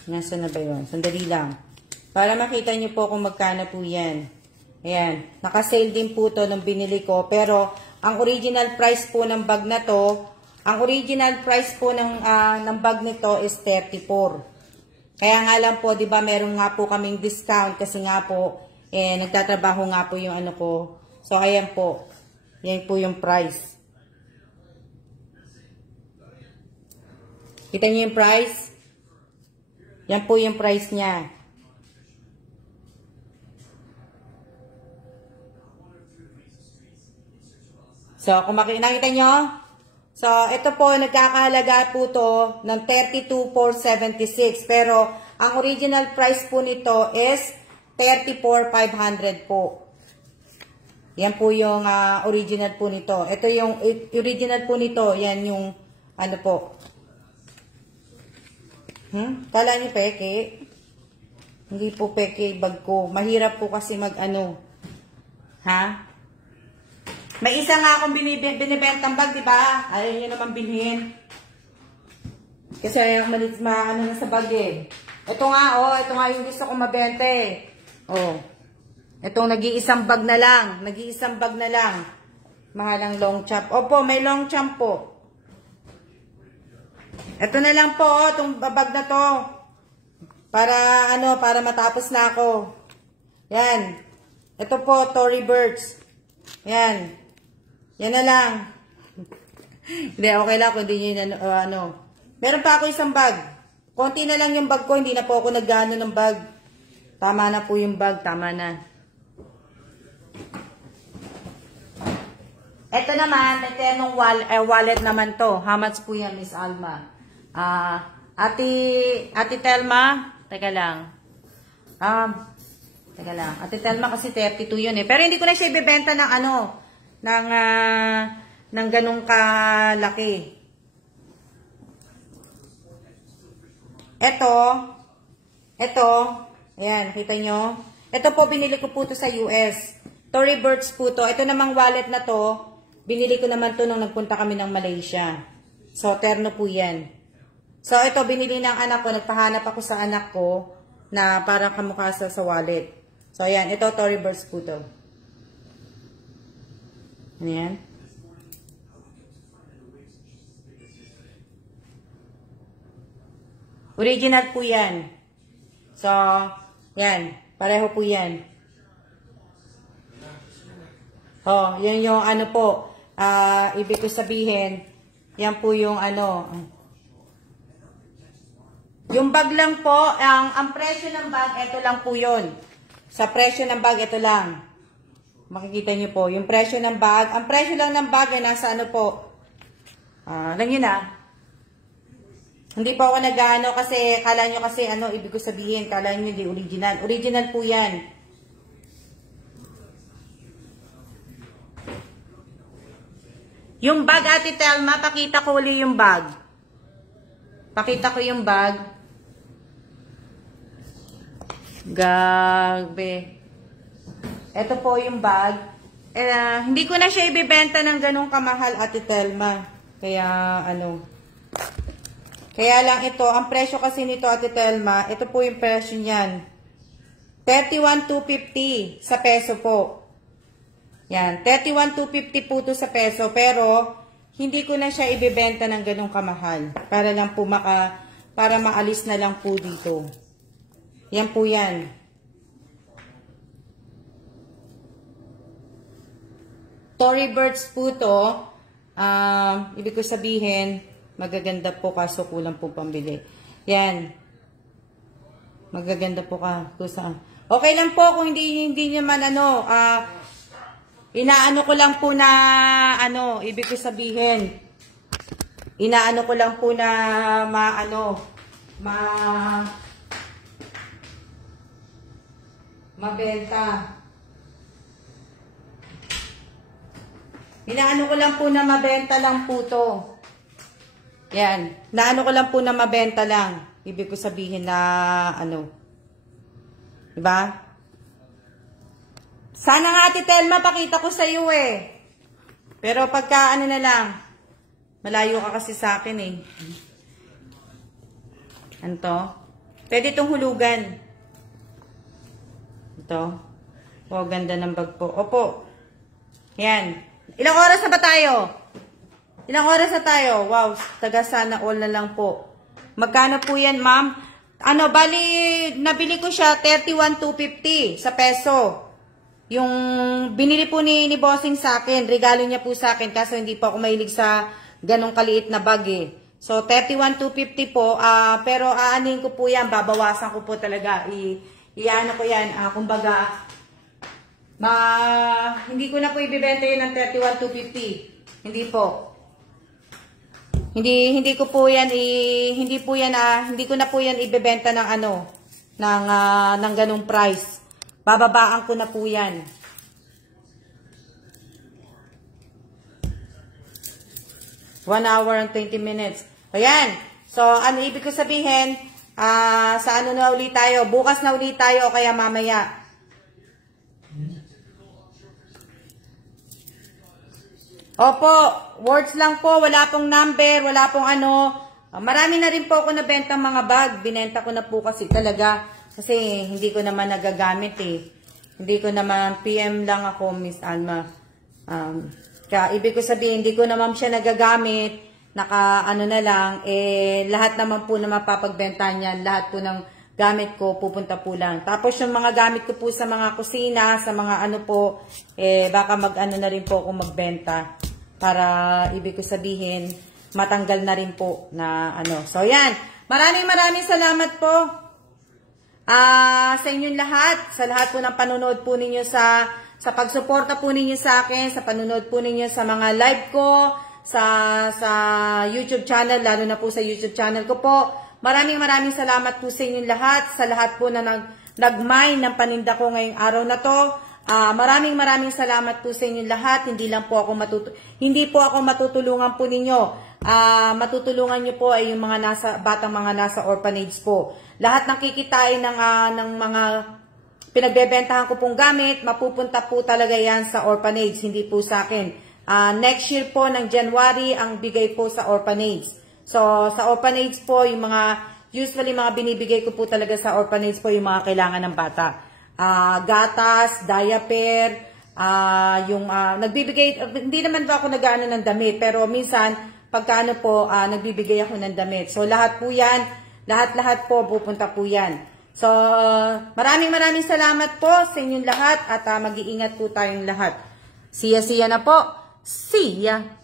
Nasaan na ba yun? Sandali lang. Para makita nyo po kung magkano po yan. Ayan, naka-sale din po to nung binili ko. Pero, ang original price po ng bag na to Ang original price po ng bag nito is 34. Kaya nga lang po, di ba, meron nga po kaming discount kasi nga po, nagtatrabaho nga po yung ano ko. So, ayan po. Yan po yung price. Kita niyo yung price? Yan po yung price niya. So, kung nakita nyo, so, ito po, nagkakahalaga po to ng 32,476. Pero, ang original price po nito is 34,500 po. Yan po yung original po nito. Ito yung original po nito. Yan yung, ano po. Kala niyo peke? Hindi po peke bag ko. Mahirap po kasi mag-ano. Ha? May isa nga akong binibentang bag, di ba? Ayaw nyo naman bilhin. Kasi ayaw ano na sa bag eh. Ito nga, oh. Ito nga yung gusto kong mabenta eh. Oh. Itong nag-iisang bag na lang. Nag-iisang bag na lang. Mahalang long chop. Opo, may long chop po. Ito na lang po, oh. Itong bag na to. Para, para matapos na ako. Yan. Ito po, Tory Burch. Yan. Yan na lang. Hindi, okay lang kung hindi nyo Meron pa ako isang bag. Konti na lang yung bag ko. Hindi na po ako nag-ano ng bag. Tama na po yung bag. Tama na. Ito naman, ito yung wallet naman to. How much po yan, Miss Alma? Ate Telma? Teka lang. Teka lang. Ate Telma kasi 32 yun eh. Pero hindi ko na siya ibibenta ng ng ganong kalaki. Ito, ayan, kita nyo? Ito po, binili ko po to sa US. Tory Burch po to. Ito namang wallet na to, binili ko naman to nung nagpunta kami ng Malaysia. So, terno po yan. So, ito, binili ng anak ko. Nagpahanap ako sa anak ko na parang kamukha sa wallet. So, ayan, ito, Tory Burch po to. Ayan. Original po yan. So, yan. Pareho po yan. Oh, yan yung ano po. Ibig ko sabihin, yan po yung yung bag lang po, ang presyo ng bag, ito lang po yun. Sa presyo ng bag, ito lang. Makikita nyo po, yung presyo ng bag. Ang presyo lang ng bag ay nasa ano po. Alam nyo na. Hindi po ako nag-ano kasi, kala nyo kasi ibig ko sabihin, kala nyo hindi original. Original po yan. Yung bag, Ate Telma, pakita ko uli yung bag. Pakita ko yung bag. Gabe. Ito po yung bag. Hindi ko na siya ibibenta ng ganong kamahal, Ate Telma. Kaya, Kaya lang ito, ang presyo kasi nito, Ate Telma, ito po yung presyo niyan. 31,250 sa peso po. Yan, 31,250 po to sa peso. Pero, hindi ko na siya ibibenta ng ganong kamahal. Para lang po para maalis na lang po dito. Yan po yan. Tory Burch po to. Ibig ko sabihin, magaganda po kaso kulang po pambili. Yan. Magaganda po ka. Okay lang po kung hindi naman inaano ko lang po na ibig ko sabihin. Inaano ko lang po na mabenta. Inaano ko lang po na mabenta lang po to. Yan. Naano ko lang po na mabenta lang. Ibig ko sabihin na diba? Sana nga, Ate Telma, pakita ko sa iyo eh. Pero pagka na lang, malayo ka kasi sa akin eh. Anto? Pwede itong hulugan. Ito. Oh, ganda ng bag po. Opo. Yan. Ilang oras na ba tayo? Ilang oras na tayo? Wow, taga sana all na lang po. Magkano po yan, ma'am? Ano, bali, nabili ko siya 31,250 sa peso. Yung binili po ni Bossing sa akin, regalo niya po sa akin, kaso hindi po ako mahilig sa ganong kaliit na bag eh. So, 31,250 po, pero aanin ko po yan, babawasan ko po talaga. Iano ko yan, kumbaga, hindi ko na po ibibenta yun ng 31,250. Hindi po. Hindi ko po yan hindi ko na po yan ibebenta ng ng ganung price. Bababaan ko na po yan. One hour and 20 minutes. Ayan. So, ano ibig ko sabihin? Sa ano na ulit tayo? Bukas na ulit tayo o kaya mamaya. Opo, words lang po, wala pong number, wala pong ano. Marami na rin po ako nabenta mga bag. Binenta ko na po kasi talaga. Kasi hindi ko naman nagagamit eh. Hindi ko naman, PM lang ako, Miss Alma. Kaya ibig ko sabihin, hindi ko naman siya nagagamit. Ano na lang, lahat naman po na mapapagbenta niyan. Lahat po ng gamit ko, pupunta po lang. Tapos yung mga gamit ko po sa mga kusina, sa mga ano po, baka mag-ano na rin po ako magbenta. Para ibig ko sabihin, matanggal na rin po na ano. So yan, maraming salamat po sa inyong lahat. Sa lahat po ng panunood po ninyo sa pagsuporta po ninyo sa akin, sa panunood po ninyo sa mga live ko, sa YouTube channel, lalo na po sa YouTube channel ko po. Maraming salamat po sa inyong lahat, sa lahat po na nag-mine ng paninda ko ngayong araw na to. Maraming salamat po sa inyong lahat. Hindi po ako matutulungan po ninyo. Matutulungan niyo po ay yung mga batang nasa orphanage po. Lahat ng kikitain ng mga pinagbebentahan ko pong gamit, mapupunta po talaga yan sa orphanage, hindi po sa akin. Next year po ng January ang bigay po sa orphanage. So sa orphanage po yung usually mga binibigay ko po talaga sa orphanage po yung mga kailangan ng bata. Gatas, diaper, nagbibigay, hindi naman ba ako nag-ano ng damit, pero minsan, pagkaano po, nagbibigay ako ng damit. So, lahat po yan, lahat po, pupunta po yan. So, maraming salamat po sa inyong lahat, at mag-iingat po tayong lahat. See ya na po. See ya!